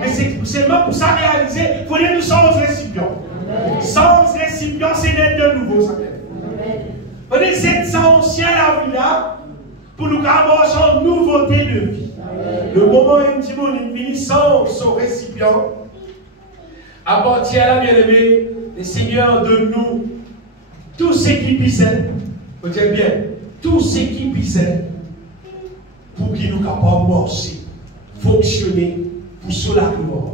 Mais c'est seulement pour ça réaliser, il faut que nous soyons récipients. Sans récipients, c'est d'être de nouveau. Vous voyez, c'est ancien la vie là, pour nous avoir une nouveauté de vie. Le moment où nous finissons son récipient, appartient à la bien-aimée, le Seigneur de nous, tout ce qui pisait, vous dites bien, tout ce qui pisait, pour qu'il nous capable de marcher, fonctionner, pour sauver la gloire.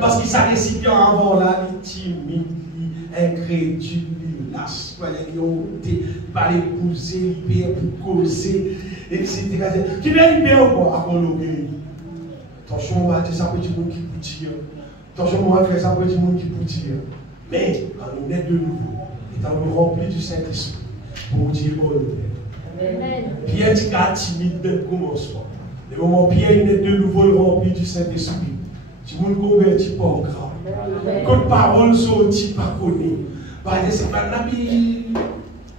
Parce qu'il s'est récipient avant là, il est timide, il est incrédule, il lâche pas les il va l'épouser, il perd pour causer, etc. Qui vient il perd quoi? À colloquer. Attention, on va dire ça pour du monde qui peut dire. Attention, on va faire ça pour du monde qui peut dire. Mais quand nous naît de nouveau, étant nous remplis du Saint-Esprit, pour dire bon le Pierre dit qu'à timide dès le commencement. Le moment où Pierre naît de nouveau rempli du Saint-Esprit, tu ne convertis pas au grand. Quand parole sortit par connaître, c'est pas la Bible.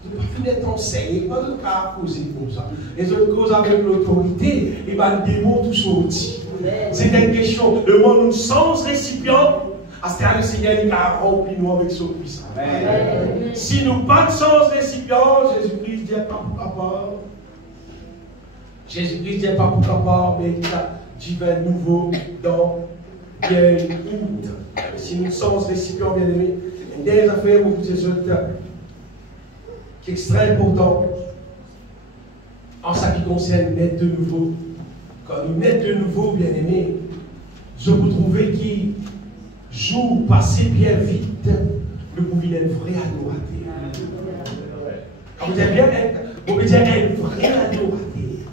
Tu ne peux pas finir t'enseigner, pas de cas causer comme ça. Les autres causes avec l'autorité, et bien le démon tout sorti. C'est une question. Le monde sans récipient, à ce temps le Seigneur il a rempli nous avec son puissance. Si nous pas de sans récipient, Jésus-Christ dit pas pour capable. Jésus-Christ dit pas pour capable, mais il a divin nouveau dans bien août. Si nous sommes récipients, bien aimés, une des affaires où vous êtes qui est extrêmement important en ce qui concerne naître de nouveau. Quand nous naître de nouveau, bien aimés, je vous trouvais qui jour passé bien vite, nous pouvions être vrai à nous rater. Vous pouvez dire être vrai à nous rater.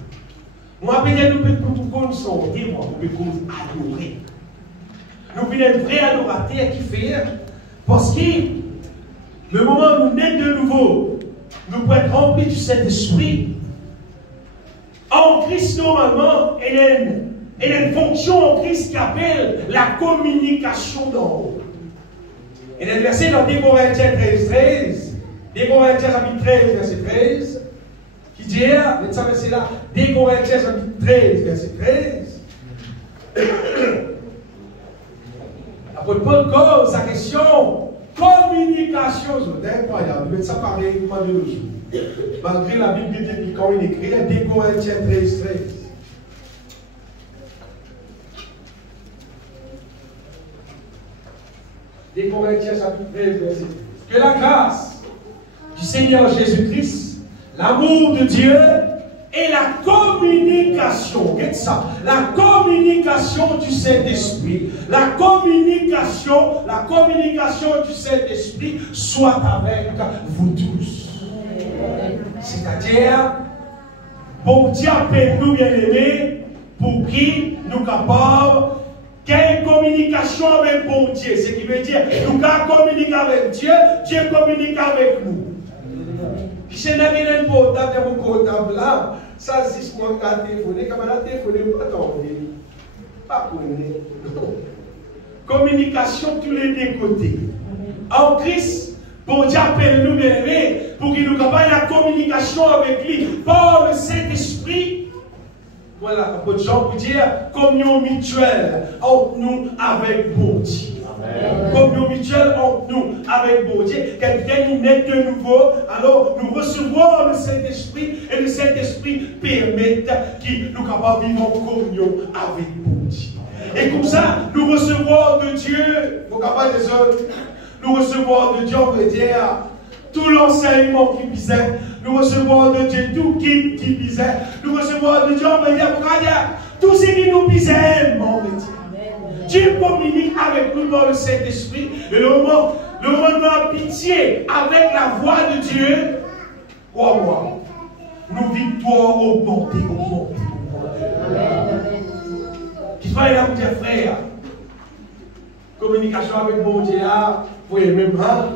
Moi, peut-être nous pouvons consommer, moi, nous pouvons adorer. Nous pouvons être vrai à nous rater qui fait parce que le moment où nous naître de nouveau, nous pouvons être remplis du Saint-Esprit. En Christ, normalement, il y a une fonction en Christ qui appelle la communication d'en haut. Il y a un verset dans 2 Corinthiens 13. 2 Corinthiens chapitre 13, verset 13, qui dit, vous savez, c'est là, 2 Corinthiens chapitre 13, verset 13. Après Paul cause sa question, communication, c'est incroyable, mais ça paraît pas de nos jours. Malgré la Bible dit quand il écrit, 2 Corinthiens 13, 13. Des Corinthiens chapitre 13, verset 13. Que la grâce du Seigneur Jésus-Christ, l'amour de Dieu et la communication, regardez ça, la communication du Saint-Esprit, la communication du Saint-Esprit soit avec vous tous. C'est-à-dire, bon Dieu appelle nous bien-aimés pour qui nous capables qu'il y communication avec bon Dieu. Ce qui veut dire, nous pouvons communiquer avec Dieu, Dieu communique avec nous. Puis c'est un portable, mon portable là, ça c'est ce qu'on a téléphoné, comme on a téléphoné, pas attendre. Pas connaître. Communication tous les deux côtés. En Christ, bon Dieu appelle nous bien-aimés pour qu'il nous capable la communication avec lui par le Saint-Esprit. Voilà, un peu de gens pour dire communion mutuelle entre nous avec bon Dieu. Communion mutuelle entre nous avec bon Dieu. Quelqu'un qui naît de nouveau, alors nous recevons le Saint-Esprit et le Saint-Esprit permet qu'il nous capable de vivre en communion avec bon Dieu. Et comme ça, nous recevons de Dieu, vous capable des autres, nous recevons de Dieu, on veut dire, tout l'enseignement qui visait, nous recevons de Dieu tout qui visait, nous recevons de Dieu, on veut dire, tout ce qui nous visait, on veut dire. Dieu communique avec nous dans le Saint-Esprit, et le moment de la pitié avec la voix de Dieu, crois-moi, nos victoires augmentent. Qui soit là pour dire, frère, communication avec mon Dieu, vous voyez même pas,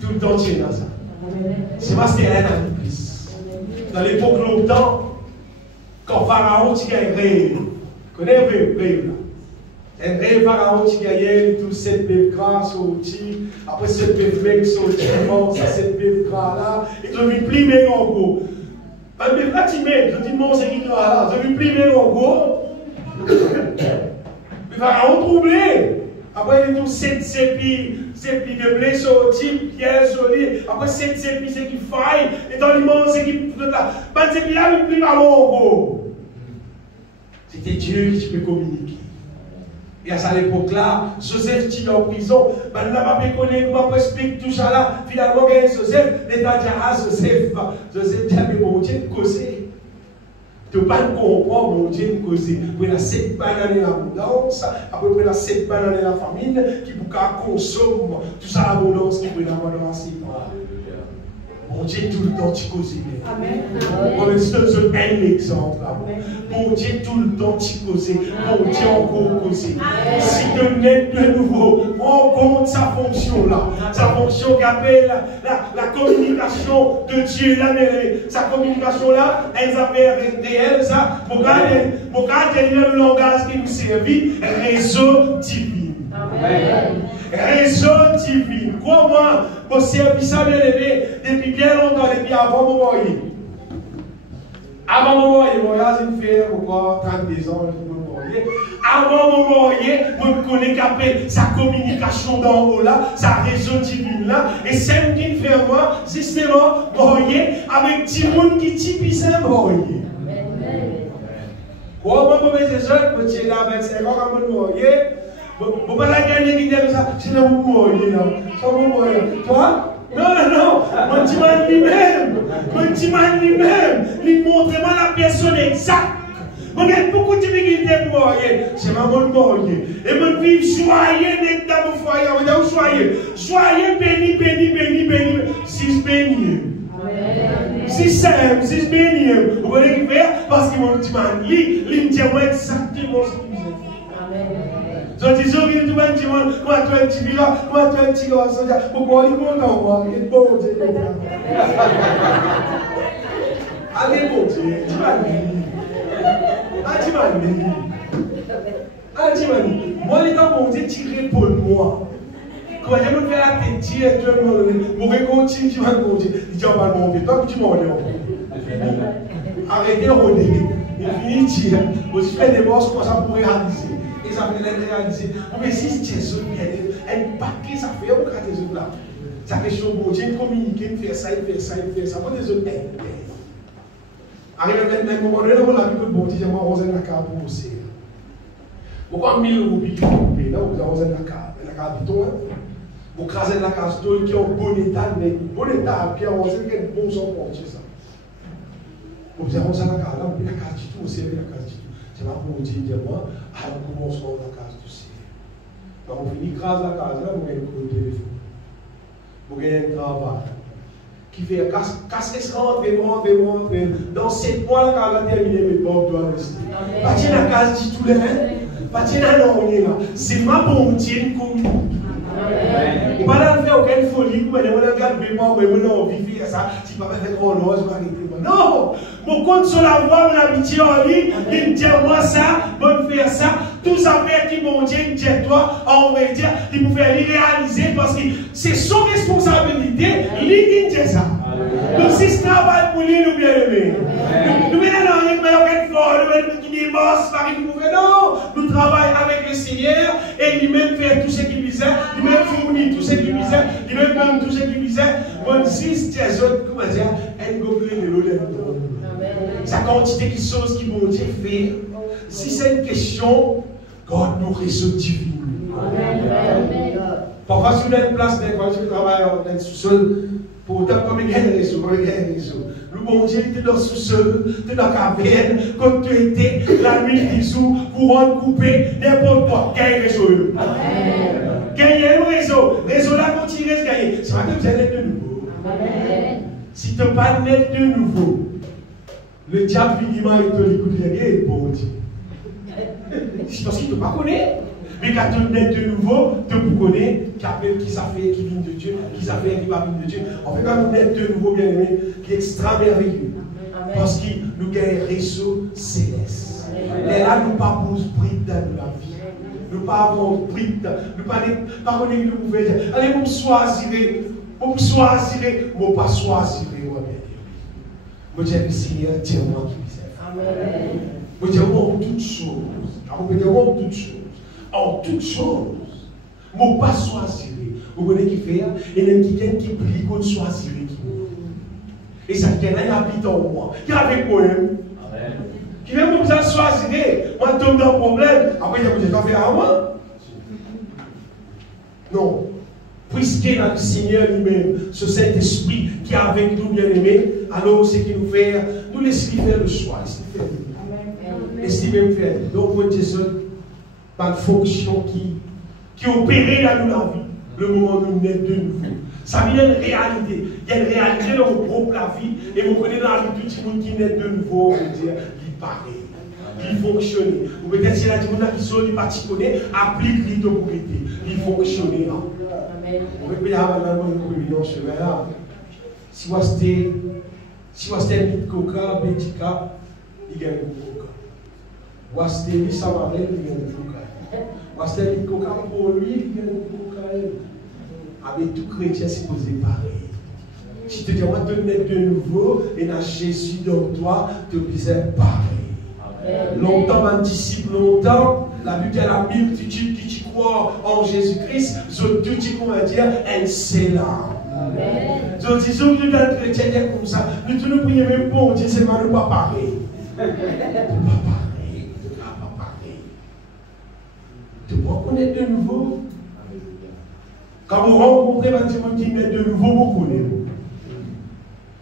tout le temps dans ça. C'est parce qu'il y a un ami plus. Dans l'époque longtemps, quand Pharaon a gagné, vous connaissez le rêve là? Un rêve Pharaon qui gagnait, tout 7 bêtes gras sorti, après 7 bêtes mecs sorti, ça 7 bêtes gras là, et ils ont mis plié en gros. Mais là, tu mets, je dis, non, c'est qui là, ils ont mis plié en gros. Mais Pharaon troublé. Après, il y a tout 7 sépis de blé sorti, pierre solide. Après, 7 sépis, c'est qui faille, et dans le monde, c'est qui. Ben, c'est qui là, il plie par en gros. C'était Dieu qui peut communiquer. Et à cette époque-là, Joseph tire en prison. Ben, là, pas connaître, pas expliquer tout ça là. Finalement, il y a Joseph, l'État dit à Joseph. Joseph dit à mon Dieu, causer. Tu ne pas comprendre, mon Dieu, que c'est pour la 7 bananes l'abondance, après pour la 7 bananes la famine, qui pour consommer tout ça l'abondance qui pour l'abondance. Mon Dieu, tout le temps, tu causes. Amen. C'est un exemple. Mon Dieu, tout le temps, tu causes. Mon Dieu, encore causes. Si tu nais de nouveau, on compte sa fonction là. Sa fonction qui appelle la communication de Dieu. Sa communication là, elle s'appelle réelle. Pour garder le langage qui nous servit, réseau divin. Amen. Réseau divin. Comment mon service a bien aimé depuis bien longtemps, depuis avant mon mariage. Avant mon mariage, mon mariage, il fait encore 32 ans. Avant mon mariage, je connais qu'après sa communication d'en haut là, sa réseau divin là, et celle qui fait moi, justement, marié avec des gens qui typisent un marié. Comment vous mettez ça, vous êtes là 25 ans, comme vous marié. Vous ne pouvez pas gagner qui dit ça, c'est là où vous mourrez. Toi? Non. Mon dimanche lui-même, il montre la personne exacte. On a beaucoup de difficultés pour mourir. C'est ma bonne mourir. Et mon vie, joyeux dans mon foyer. On va dire joyeux, béni. 6 bénis. 6 bénis. Vous voyez faire parce que mon dimanche, il me dit exactement ce qu'il me dit. Je dis, je dis, tout le monde, comment tu es un petit village, comment tu es un petit garçon, pourquoi il est content, il est bon, Dieu. Allez, bon Dieu, tu m'as dit. Moi, les gars, bon Dieu, tu réponds moi. Quand je me fais la tête, tu es tout le monde, pour continuer, tu vas continuer. Il dit, on va monter, toi, tu m'en arrêtez de rôder. Il finit de dire, vous faites des bosses, comment ça pour réaliser. Et ça fait réaliser. Mais si tu es seul, un paquet, ça fait un paquet de choses là. Ça fait chose, bon Dieu, communiquer, faire ça. Pour des autres, arrive à un moment donné, on a vu que bon Dieu, moi, on a la carte pour aussi. Pourquoi 1000 roupies, là, vous avez la carte de ton. Vous crasez la carte de ton qui est en bon état, mais bon état, puis on sait qu'il bon son pour ça. Vous avez la carte là, la carte du tout, c'est la carte du tout. C'est pas pour dire, moi, alors commençons la case du ciel. Quand on finit grâce à la case là, vous avez un téléphone. Vous avez un travail. Qui fait casser rentrer. Dans 7 mois, la case a terminé, mais bon, doit rester. Pas de la case du tout, pas de la là. C'est ma bonté commune. On va pas faire aucune folie, on va regarder, on va envie de faire ça. Si papa fait trop long, je vais arrêter. Non! Mon compte sur la voie, mon habitude en ligne, il me dit moi ça, moi faire ça. Tout ça fait qui mon Dieu me dit toi, on va dire, il vous fait réaliser parce que c'est son responsabilité, il dit ça. Donc si ce travail pour lui, nous bien aimé. Nous venons dans une meilleure fort, nous qui dit boss, Marie, non, nous travaillons avec le Seigneur et lui-même fait tout ce qu'il disait, lui-même fournit tout ce qu'il disait, lui-même donne tout ce qu'il disait. Bon, si c'est autres, comment dire, elle gobelet de l'eau sa quantité de choses qui vont dire faire. Si c'est une question, God nous résout divin. Parfois, si vous avez une place, quand je travaille dans le sous-sol, pour autant, comme il y a un réseau, le bon Dieu était dans le sous-sol, était dans la caverne, quand tu étais, la nuit, dessous, courant coupé, n'importe quoi, il y a un réseau. Gagner un réseau là, continue à se gagner. C'est vrai que vous allez être de nouveau. Si tu n'es pas net de nouveau, le diable finit mal et te l'écoute rien, bon Dieu. C'est parce qu'il ne te pas connaît. Mais quand tu es net de nouveau, tu connais qui ça fait, qui vient de Dieu, qui ça fait, qui va venir de Dieu. En fait, quand nous sommes de nouveau, bien aimé, qui est extra merveilleux. Parce que nous gagnons un réseau céleste. Et là, nous ne pas pour bride dans la vie. Nous ne pas avoir bride. Nous ne pas connaître nous pouvons dire. Allez, vous me choisirez. Vous me choisirez. Vous ne pas choisirez. Vous dites, Seigneur, dis-moi qui vous aime. Vous dites, en toutes choses. Vous pouvez dire, en toutes choses. En toutes choses. Vous ne pas choisirez. Vous connaissez qui fait. Et les qui prie, qu'on choisirez. Et ça, il y a un habitant en moi. Qui a avec moi-même. Qui vient vous choisir. Moi, je tombe dans le problème. Après, il y a vous êtes faire à moi. Non. Puisque dans le Seigneur lui-même, ce Saint-Esprit qui est avec nous, bien-aimés, alors ce qui nous fait, nous laissons faire le choix. Laissez-nous faire. Donc, mon Dieu, pas de fonction qui opérait dans la vie, le moment où nous naissons de nouveau. Ça vient d'une réalité. Il y a une réalité dans mon propre la vie, et vous connaissez dans la vie tout le monde qui naît de nouveau, on veut dire, il paraît. Il fonctionne. Ou peut-être si la dit qui sont du parti connaît, applique l'autorité. Il fonctionne. On peut dire avant de chemin là. Si vous avez un coca, bética, il gagne un coca. Ou avez un samarin, il gagne un coca. Ou avez un coca pour lui, il gagne un coca. Avec tout chrétien, c'est posé pareil. Si tu te dis, moi, te naître de nouveau, et dans Jésus dans toi, te disais pareil. Longtemps, ma disciple, longtemps, la Bible dit à la multitude qui croit en Jésus-Christ, tout dit, comment dire, elle c'est là. Donc, si nous sommes dans le chrétien comme ça, nous ne prions même pas, on dit, c'est mal, pas pareil. Pas pareil. Pas pareil. Tu peux connaître de nouveau. Quand vous rencontrez un petit monde qui naît de nouveau, vous connaissez.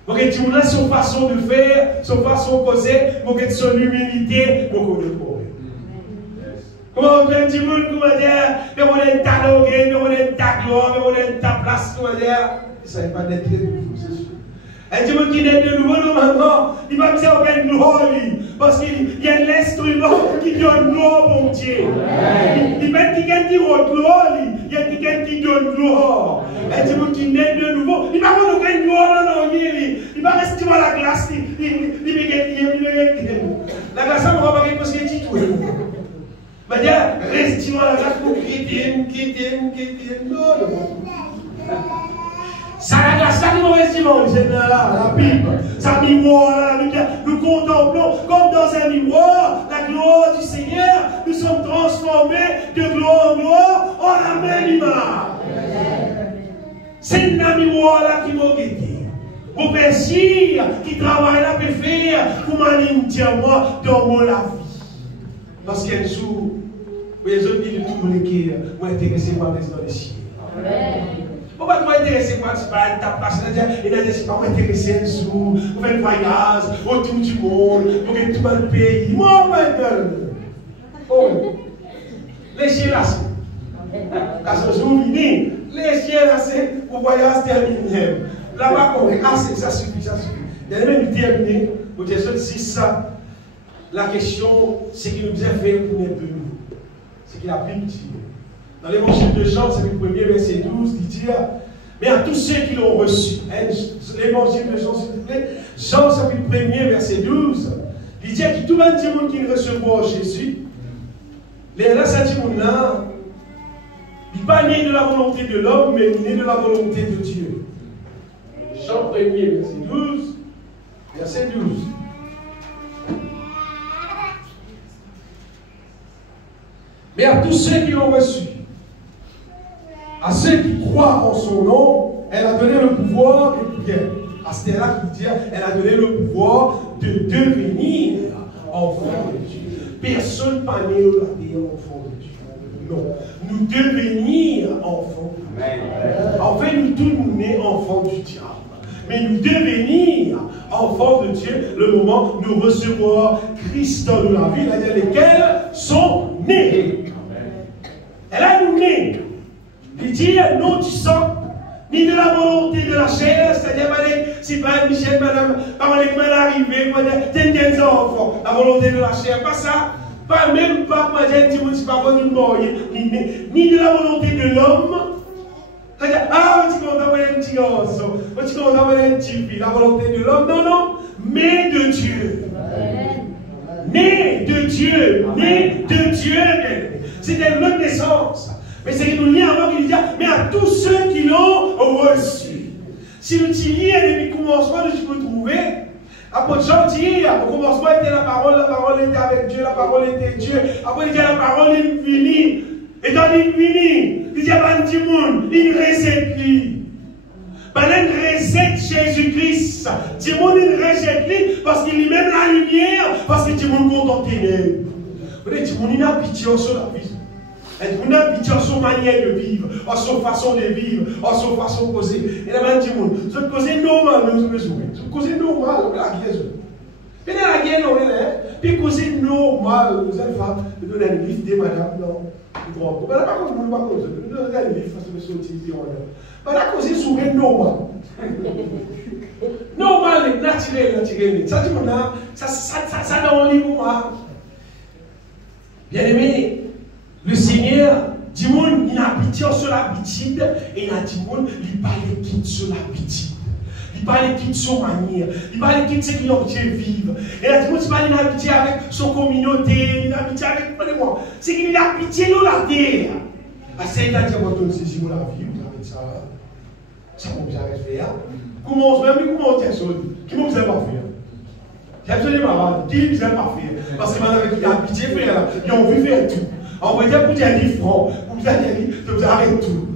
Vous avez son façon de faire, son façon de causer, vous avez son humilité, vous connaissez pas. Comment vous avez un petit monde qui va dire, mais on est ta langue, mais on est ta gloire, mais on est ta place, qui va dire, ça n'est pas d'être de nouveau, c'est sûr. Un petit monde qui naît de nouveau, normalement, il va me dire aucune gloire, parce qu'il y a l'instrument qui donne gloire, mon Dieu. Il y a quelqu'un qui donne gloire, il y a quelqu'un qui donne gloire. Un petit monde qui naît de nouveau, il ne va pas aucune gloire dans il va rester dans la glace, il la glace, on va pas quelque chose qui est tout. Il va dire, restez dans la glace pour quitter, non. Ça la glace, ça nous reste la Bible. Ça miroir, nous contemplons comme dans un miroir la gloire du Seigneur. Nous sommes transformés de gloire en gloire en la même image. C'est un miroir là qui m'a guetté. Pour persir qui travaille là pour faire pour m'alimenter dans mon la vie. Parce qu'un jour, les autres disent tout le monde qui est intéressé par dans les cieux. Pourquoi tu vas intéresser par ta place? Il a dit, c'est pas intéressé un jour, vous faites un voyage autour du monde, vous faites tout le pays. Moi, oh, les chiens là, quand ce jour vient, les chiens là, c'est pour voyage terminé. Là-bas, ça suffit, ça suffit. Il y a même terminé, vous dites, si ça, la question, c'est qu'il nous a fait pour naître de nous. C'est qu'il a Bible dit. Dans l'évangile de Jean, c'est le premier verset 12, il dit, mais à tous ceux qui l'ont reçu, l'évangile de Jean, s'il vous plaît, Jean, chapitre 1er, verset 12, il dit que tout le monde qui recevoir Jésus, là, ce monde-là, il n'est pas né de la volonté de l'homme, mais né de la volonté de Dieu. Jean 1er, verset 12, verset 12. Mais à tous ceux qui l'ont reçu, à ceux qui croient en son nom, elle a donné le pouvoir, et bien, à ce là qui dit, elle a donné le pouvoir de devenir enfant de Dieu. Personne n'a né enfant de Dieu. Non. Nous devenir enfants. En fait, nous tous nous nés enfants du diable. Mais nous devenir enfants de Dieu le moment où nous recevons Christ dans la vie, c'est-à-dire lesquels sont nés. Elle a nous nés. Il dit non du sang, ni de la volonté de la chair, c'est-à-dire, si pas Michel, madame, pas mal arrivé, t'es des enfants, la volonté de la chair, pas ça, pas même pas, moi j'ai dit, c'est pas bon, ni de la volonté de l'homme, c'est-à-dire, ah, tu vas envoyer un petit garçon, tu vas envoyer un petit fille, la volonté de l'homme, non, non, mais de Dieu. Né de Dieu, né de Dieu, c'était notre naissance. Mais c'est qu'il nous lit avant qu'il dit, mais à tous ceux qui l'ont reçu. Si nous tirions depuis le commencement, nous pouvons trouver. Après Jean dit, au commencement était la parole était avec Dieu, la parole était Dieu. Après il dit, la parole est finie. Et dans l'infini, il dit, il recette lui. Il recette Jésus-Christ. Il recette lui parce qu'il est même la lumière, parce que tout le monde content ténèbres. Vous voyez, tout le monde a pitié sur la vie. On a habitué à son manière de vivre, à son façon de vivre, à son façon de causer. Et là, on dit, c'est causer normal, même c'est causer normal, la guerre. Puis la guerre, non, puis causer normal, vous allez faire, vous donnez un livre de madame, non. Bon, mais là, par contre, vous ne pouvez pas causer, vous donnez un livre, parce que vous sortez, mais là, causer sourire normal. Normal, naturel. Ça, ça dans le livre, moi. Bien aimé, le Seigneur, dit il a pitié sur l'habitude, et il a dit il parle quitte sur l'habitude. Il parle quitte sur manière. Il parle quitte ce qu'il a obtenu vivre. Et il a dit il parle d'habitude avec son communauté, il a pitié avec moi. C'est qu'il a pitié dans la terre. Assez, il a dit c'est si vous la vie, vous avez ça. Ça m'a bien fait. Comment on tient ça? Qui m'a bien pas faire? J'ai absolument mal. Qui m'a bien pas faire? Parce que maintenant, il a pitié, frère, ils ont envie de faire tout. On va dire, vous avez dit franc, vous avez dit, vous arrêtez tout.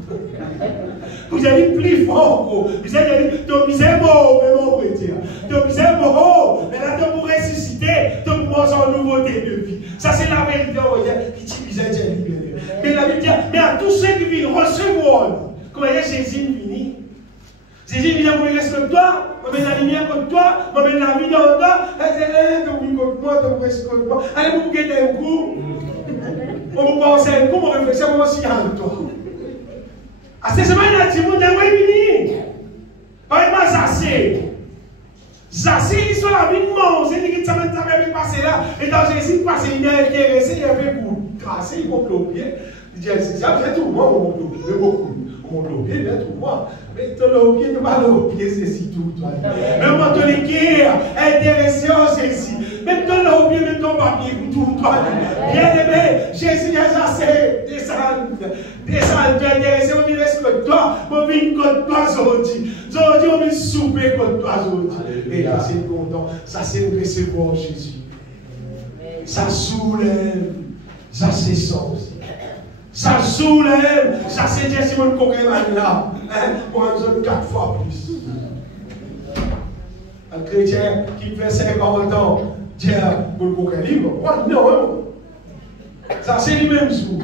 Vous avez dit plus fort, vous avez dit, tu es mort, mais on va dire. Tu es mort, mais là, tu pour ressusciter, tu commences en nouveauté de vie. Ça, c'est la vérité, on va dire, qui t'y libéré. Mais la Bible dit, mais à tous ceux qui viennent recevoir, comment dire, Jésus vient. Jésus vient pour respecter toi, on met la lumière contre toi, on met la vie dans toi, tu contre moi, tu respectes moi. Allez, vous guettez un coup. On vous pense un coup, on réfléchit à moi aussi à toi. À ce moment, il a dit, vous devez venir. Par exemple, Zassé, il sont la vie de mort. C'est dit que ça m'a passé là. Et dans Jésus, il est intéressé, il avait pour grasser, il monte au pied. Il dit, c'est ça, viens tout, moi, on monte au pied, beaucoup. On monte au pied, viens tout, moi. Mais tu as au pied, tu vas au pied, c'est si tout, toi. Mais on monte les guerres, intéressé en Jésus. Même ton au pied, même ton papier, tout, toi. Bien aimé, Jésus est assez, descend, tu es intéressé, on vient respecter toi, on vient contre toi, aujourd'hui. Aujourd'hui, on vient souper contre toi, aujourd'hui. Et là, c'est content, ça c'est recevoir Jésus. Ça soulève, ça c'est sens. Ça soulève, ça c'est Dieu si on connaît là. Pour un zone 4 fois plus. Un chrétien qui fait 50 ans, Dieu, pour le coquin libre, non. Ça c'est lui-même jour.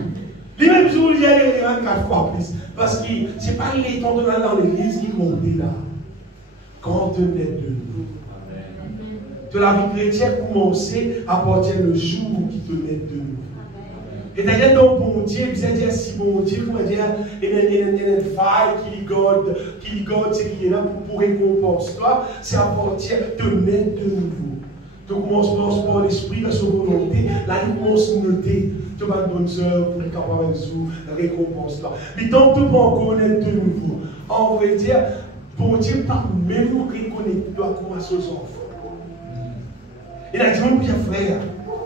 Lui-même jour, il y a 4 fois plus. Parce que ce n'est pas les temps de dans l'église qui compte là. Quand on est de nous. De la vie chrétienne commencer à partir le jour qui te met de nous. Et d'ailleurs, donc, bon Dieu, vous allez dire si bon Dieu, vous allez dire, il y a une faille qui garde, c'est qu'il est là pour récompenser toi, c'est à partir de mettre de nouveau. Tu commences par l'esprit, la volonté, là, il commence à noter, tu vas une bonne soeur pour être capable de récompense là. Mais tant que tu peux en connaître de nouveau, on va dire, bon Dieu, pas même nous reconnaître, toi, comment aux enfants. Il a dit, mon bien frère,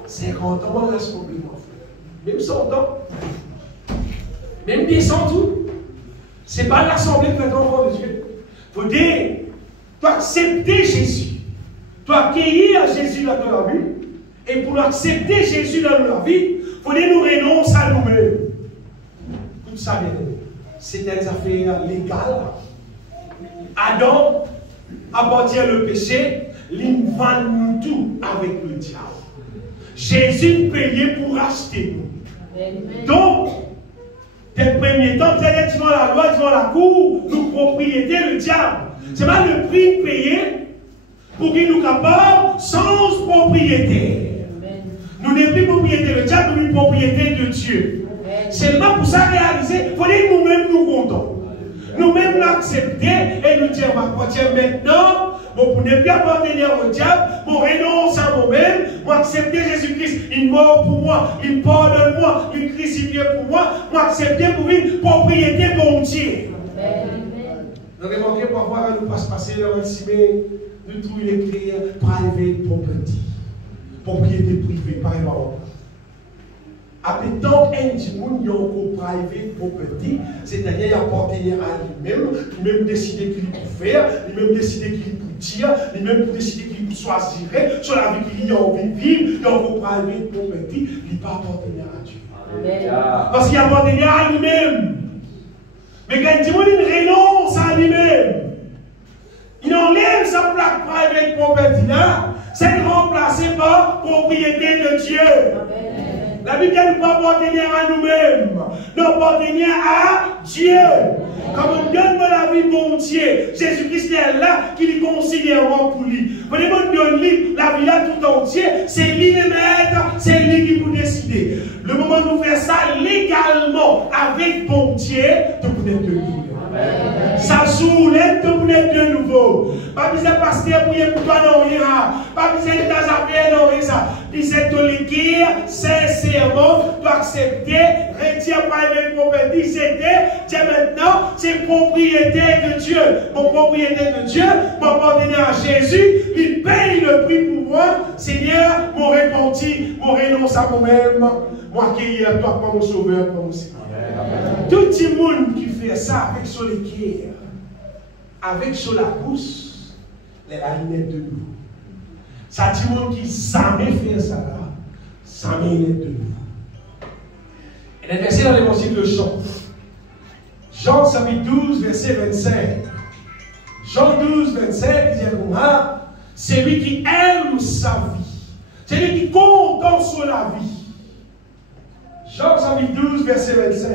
50 ans, on l'a assemblé, mon frère. Même 100 ans, même bien 100 tout. Ce n'est pas l'assemblée de l'enfant de Dieu. Il faut dire, tu accepter Jésus. Tu accueillir Jésus dans ta vie. Et pour accepter Jésus dans notre vie, il faut dire nous renoncer à nous-mêmes. Tout ça, bien aimé, c'est des affaires légales. Adam appartient le péché, il vend nous tout avec le diable. Jésus payait pour acheter nous. Donc, dès le premier temps, c'est-à-dire devant la loi, devant la cour, nous propriété le diable. C'est pas le prix payé pour qu'il nous capable sans propriété. Nous n'sommes plus propriété de diable, nous sommes propriété de Dieu. C'est pas pour ça réaliser, il faut dire nous-mêmes nous comptons. Nous-mêmes l'accepter et nous dire, maintenant, bon, pour ne plus appartenir au diable, pour renoncer à moi-même, pour accepter Jésus-Christ, il mort pour moi, il pardonne moi, il crucifié pour moi, pour accepter pour une propriété bon Dieu. Vous remarquez parfois, nous passer dans le cimetière, nous trouvons l'écrire private property, propriété privée, par exemple. Après tant qu'un y a encore private property, c'est-à-dire il appartenir à lui-même, lui-même décider qu'il peut faire, lui-même décider qu'il peut dire, lui-même décider qu'il choisirait sur la vie qu'il a envie de vivre, il y a encore private property, il ne peut pas appartenir à Dieu. Amen. Parce qu'il appartenait à lui-même. Mais quand il renonce à lui-même, il enlève sa plaque private property là, c'est remplacé par propriété de Dieu. Amen. La Bible ne peut pas appartenir à nous-mêmes. nous appartenons à Dieu. Comme on donne la vie pour Dieu, Jésus-Christ est là qui lui considère pour lui. Quand on donne la vie là tout entier, c'est lui le maître, c'est lui qui peut décider. Le moment où nous faisons ça légalement avec bon Dieu, tout peut être de nouveau. Ça soulève tout peut être de nouveau. Pas besoin de pasteur pour y pour toi non rien. Pas besoin de t'affaire non rien ça. Disait de l'écrire sincèrement, tu accepter, retire pas une propriété, c'était, tiens maintenant, c'est propriété de Dieu. Mon propriété de Dieu, mon partenaire à Jésus, il paye le prix pour moi. Seigneur, mon repenti, mon renonce à moi-même, moi qui est toi comme mon sauveur, comme mon Seigneur. Tout le monde qui fait ça avec son équerre, avec son la pousse, les lunettes de nous. Ça dit monde qui jamais fait ça là, jamais lunettes de nous. Et les versets dans l'évangile de Jean. Jean chapitre 12, verset 25. Jean 12, 25, il dit comme ça, c'est lui qui aime sa vie. C'est lui qui compte sur la vie. Jean chapitre 12, verset 25.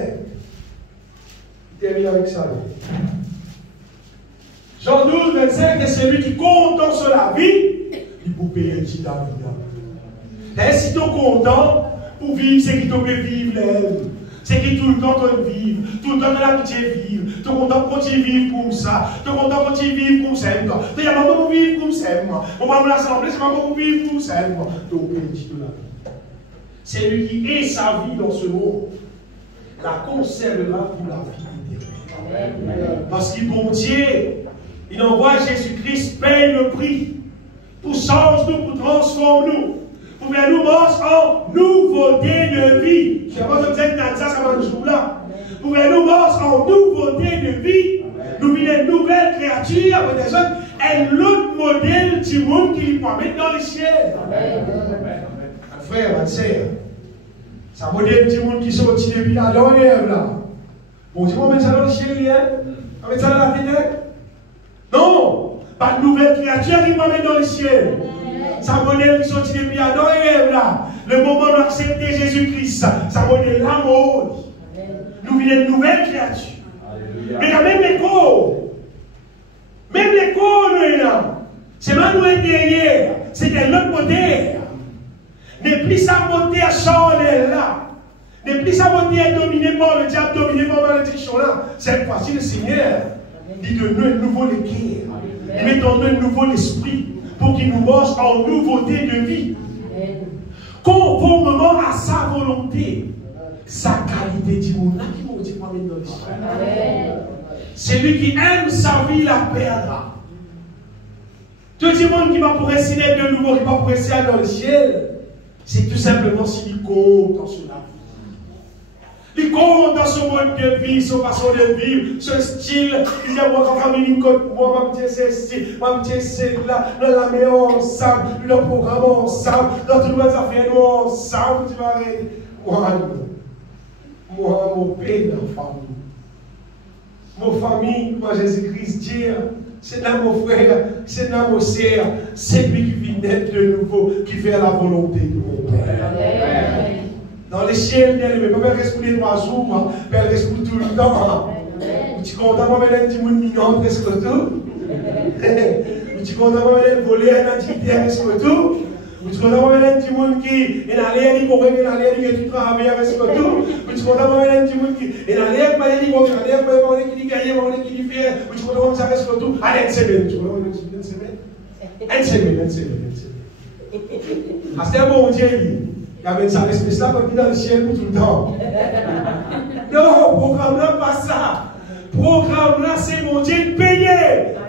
Il termine avec ça. Jean 12, 25, c'est celui qui compte sur la vie, il peut payer un petit David. Et si tu es content pour vivre, c'est qui tu peux vivre. C'est qui tout le temps tu vivre, tout le temps tu as l'habitude vivre, tu es content pour vivre comme ça, tu es content pour vivre comme ça. Tu es content pour vivre comme ça. On va me l'assembler, c'est pas pour vivre comme ça. Tu peux payer un petit David. C'est lui qui est sa vie dans ce monde, la conservera pour la vie éternelle. Parce qu'il bon Dieu, il envoie Jésus-Christ, paye le prix pour changer nous, pour transformer nous, pour faire nous marcher en nouveauté de vie. Je ne sais pas si vous êtes dans ça, ça va nous jouer là. Pour faire nous marcher en nouveauté de vie. Nous vivons une nouvelle créature, avec des autres, et l'autre modèle du monde qui lui permet dans les ciels. Frère, ma sœur, ça modèle du monde qui sortit depuis la dernière là. Bon, tu vas mettre ça dans le ciel, hein? On va mettre ça dans la tête? Non! Pas de nouvelle créature qui va mettre dans le ciel. Ça modèle qui sortit depuis la dernière là. Le moment où accepter Jésus-Christ, ça modèle l'amour. Nous vivons une nouvelle créature. Mais quand même l'écho, nous est là. C'est pas nous intérieur, c'est de l'autre côté. Ne plus sa beauté à charnel là. Ne plus sa beauté à dominer par le diable, dominé par la malédiction là. Cette fois-ci, le Seigneur dit de nous un nouveau équerre. Il met en nous un nouveau esprit pour qu'il nous marche en nouveauté de vie. Conformément à sa volonté, sa qualité du monde. Là qui m'a dit moi dans l'histoire. Celui qui aime sa vie la perdra. Tout le monde qui va pour rester de nouveau, qui va pour rester dans le ciel, c'est tout simplement s'il compte dans cela. Il compte dans son mode de vie, son façon de vivre, ce style. Il dit, moi, quand famille, moi, je c'est style, moi, je c'est là, nous la mettons ensemble, nous le programme ensemble, dans toutes les affaires, nous ensemble, tu vas voir. Moi, mon père dans la famille. Mon famille, moi, Jésus-Christ, Dieu, c'est dans mon frère, c'est dans mon sœur, c'est lui qui vient d'être de nouveau, qui fait la volonté de mon Père. Amen. Dans les ciels, bien aimé, pas reste pour les 3 jours, mais elle reste pour tout le temps. Tu content, moi, je dis, mon mignon, presque tout. Tu content, moi, je voler un activité, presque tout. Tu content, moi, je dis, mon qui est allé, il corrige, il allé, il tout travaille, presque tout. Tu content, moi, je dis, mon qui est allé, il va aller, il va aller, il gagne, il va aller, il fait. Tu content, moi, ça presque tout. Allez, une semaine. Tu content, une semaine. Ah, c'était un bon Dieu, il y avait ça, l'espèce là, comme dans le ciel pour tout le temps. Non, programme là, pas ça. Programme là, c'est mon Dieu payé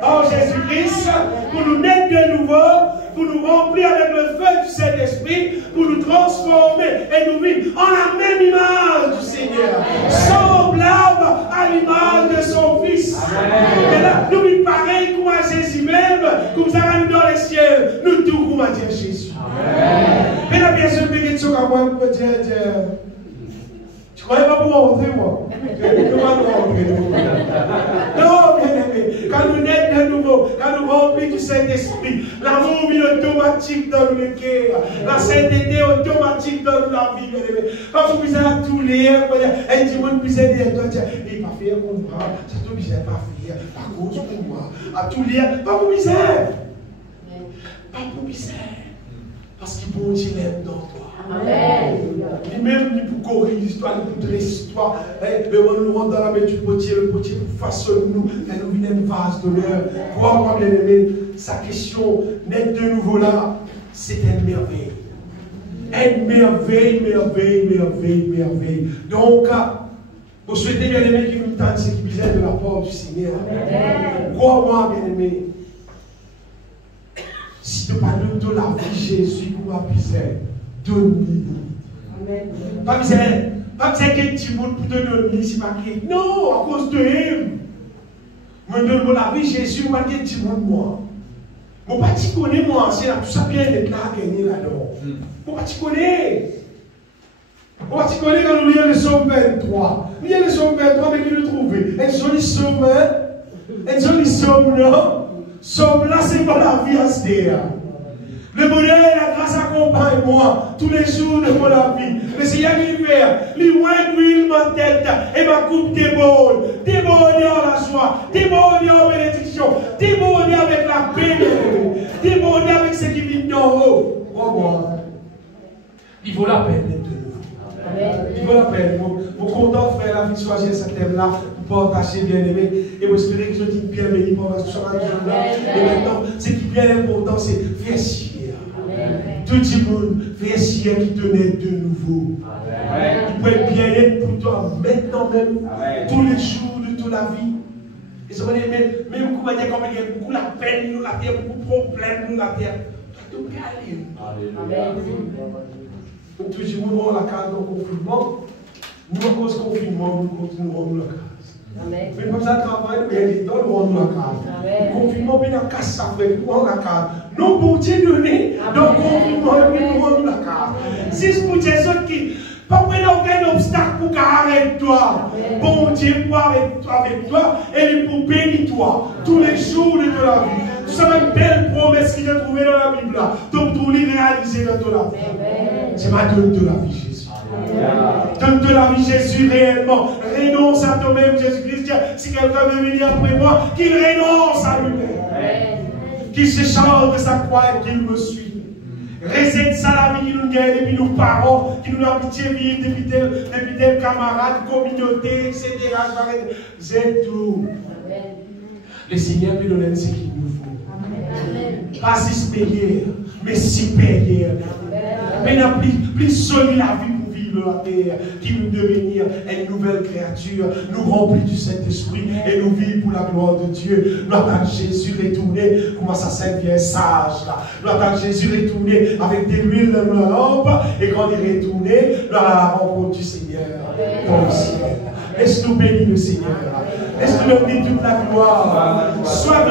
en Jésus-Christ pour nous naître de nouveau, pour nous remplir avec le feu du Saint-Esprit, pour nous transformer et nous vivre en la même image du Seigneur, semblable à l'image de son Fils. Et là, nous vivons pareil comme à Jésus même, comme ça va nous dans les ciels, nous tout comme à Dieu Jésus. Mais là, bien sûr, une question à moi, je peux dire, tu ne croyais pas pouvoir rentrer, moi? Je ne peux pas rentrer. Non, bien aimé, quand nous naissons de nouveau, quand nous remplis du Saint-Esprit, l'amour vient automatique dans le cœur, la sainteté automatique dans la vie, bien-aimé. Quand vous visez à tous les et du monde puisse aider toi, il va faire comme moi, c'est tout bizarre, pas faire, par cause pour moi, à tous les pas pour misère, pas pour misère, parce qu'il bon Dieu l'aime dans toi. Amen. Lui-même, il pour corriger l'histoire, il pour dresser l'histoire. On nous rentre dans la main du potier, le potier pour façonner nous, et nous vient un vase d'honneur. Crois-moi, bien-aimé, sa question d'être de nouveau là, c'est une merveille. Une merveille, merveille, merveille, merveille. Donc, vous souhaitez, bien-aimé, qu'il nous tente ce qui vient de la part du Seigneur. Crois-moi, bien-aimé, si tu parles de la vie Jésus, pour ma misère, donne-lui. Pas misère que tu monde pour te donner, c'est pas qui. Non, à cause de lui. Me donne la vie Jésus, moi, que tu monde, moi. Mon pas tu connais, moi, c'est là, tout ça bien d'être là, gagner là-dedans. Mon pas tu connais. Mon pas tu connais quand nous lisons le Somme 23. Nous lisons le Somme 23, mais qui le trouve? Un joli somme, hein? Un joli somme, non? Somme là, c'est pas la vie à se dire. Le bonheur et la grâce accompagnent moi tous les jours de mon vie. Le Seigneur l'hiver, l'huile d'huile ma tête et ma coupe déborde. Déborde en la joie, déborde en bénédiction, déborde avec la paix, déborde avec ce qui vient d'en haut. Oh moi, il vaut la peine d'être de nouveau. Il vaut la peine. Vous content, frère, la vie de choisir ce thème-là, pour partager, bien aimé. Et vous espérez que je dis bien béni pendant ce soir. Et maintenant, ce qui est bien important, c'est faire chier. Tout le monde fait chier qui te naît de nouveau. Il peut être bien-être pour toi maintenant même, tous les jours de toute la vie. Et ça veut dire, même beaucoup de dire comme il y a beaucoup la peine, nous la terre, beaucoup de problèmes, nous la terre. Tu dois aller. Tout le monde va la case dans le confinement. Nous, à cause du confinement, nous continuerons la case. Mais comme ça, travail, nous rendons la case. Le confinement, nous avons casse ça, nous rendons la case. Nous, pour Dieu donner, dans le confinement, nous rendons la case. Si c'est pour Dieu, qui pas prendre aucun obstacle pour arrêter toi. Bon Dieu, pour arrêter avec toi et pour bénir toi tous les jours de ta vie. C'est une belle promesse qu'il a trouvée dans la Bible. Donc, pour les réaliser dans ta vie. C'est ma donne de la vie, Jésus. Donne de la vie, Jésus, réellement. Renonce à toi-même, Jésus-Christ. Si quelqu'un veut venir après moi, qu'il renonce à lui-même. Qu'il se charge de sa croix et qu'il me suive. Récède ça la vie qui nous gagne depuis nos parents, qui nous ont habitué à vivre depuis tel camarade, communauté, etc. C'est tout. Le Seigneur peut donner ce qu'il nous faut. Pas supérieur, mais supérieur. Mais n'a plus solide la vie pour vivre la terre, qui nous devenir une nouvelle créature, nous remplir du Saint-Esprit et nous vivre pour la gloire de Dieu. Nous attendons Jésus retourner, comment ça s'est sage là. Nous attendons Jésus retourner avec des huiles dans la lampe, et quand il est retourné, nous allons à la rencontre du Seigneur dans le ciel. Laisse-nous bénir le Seigneur. Laisse-nous donner toute la gloire. Sois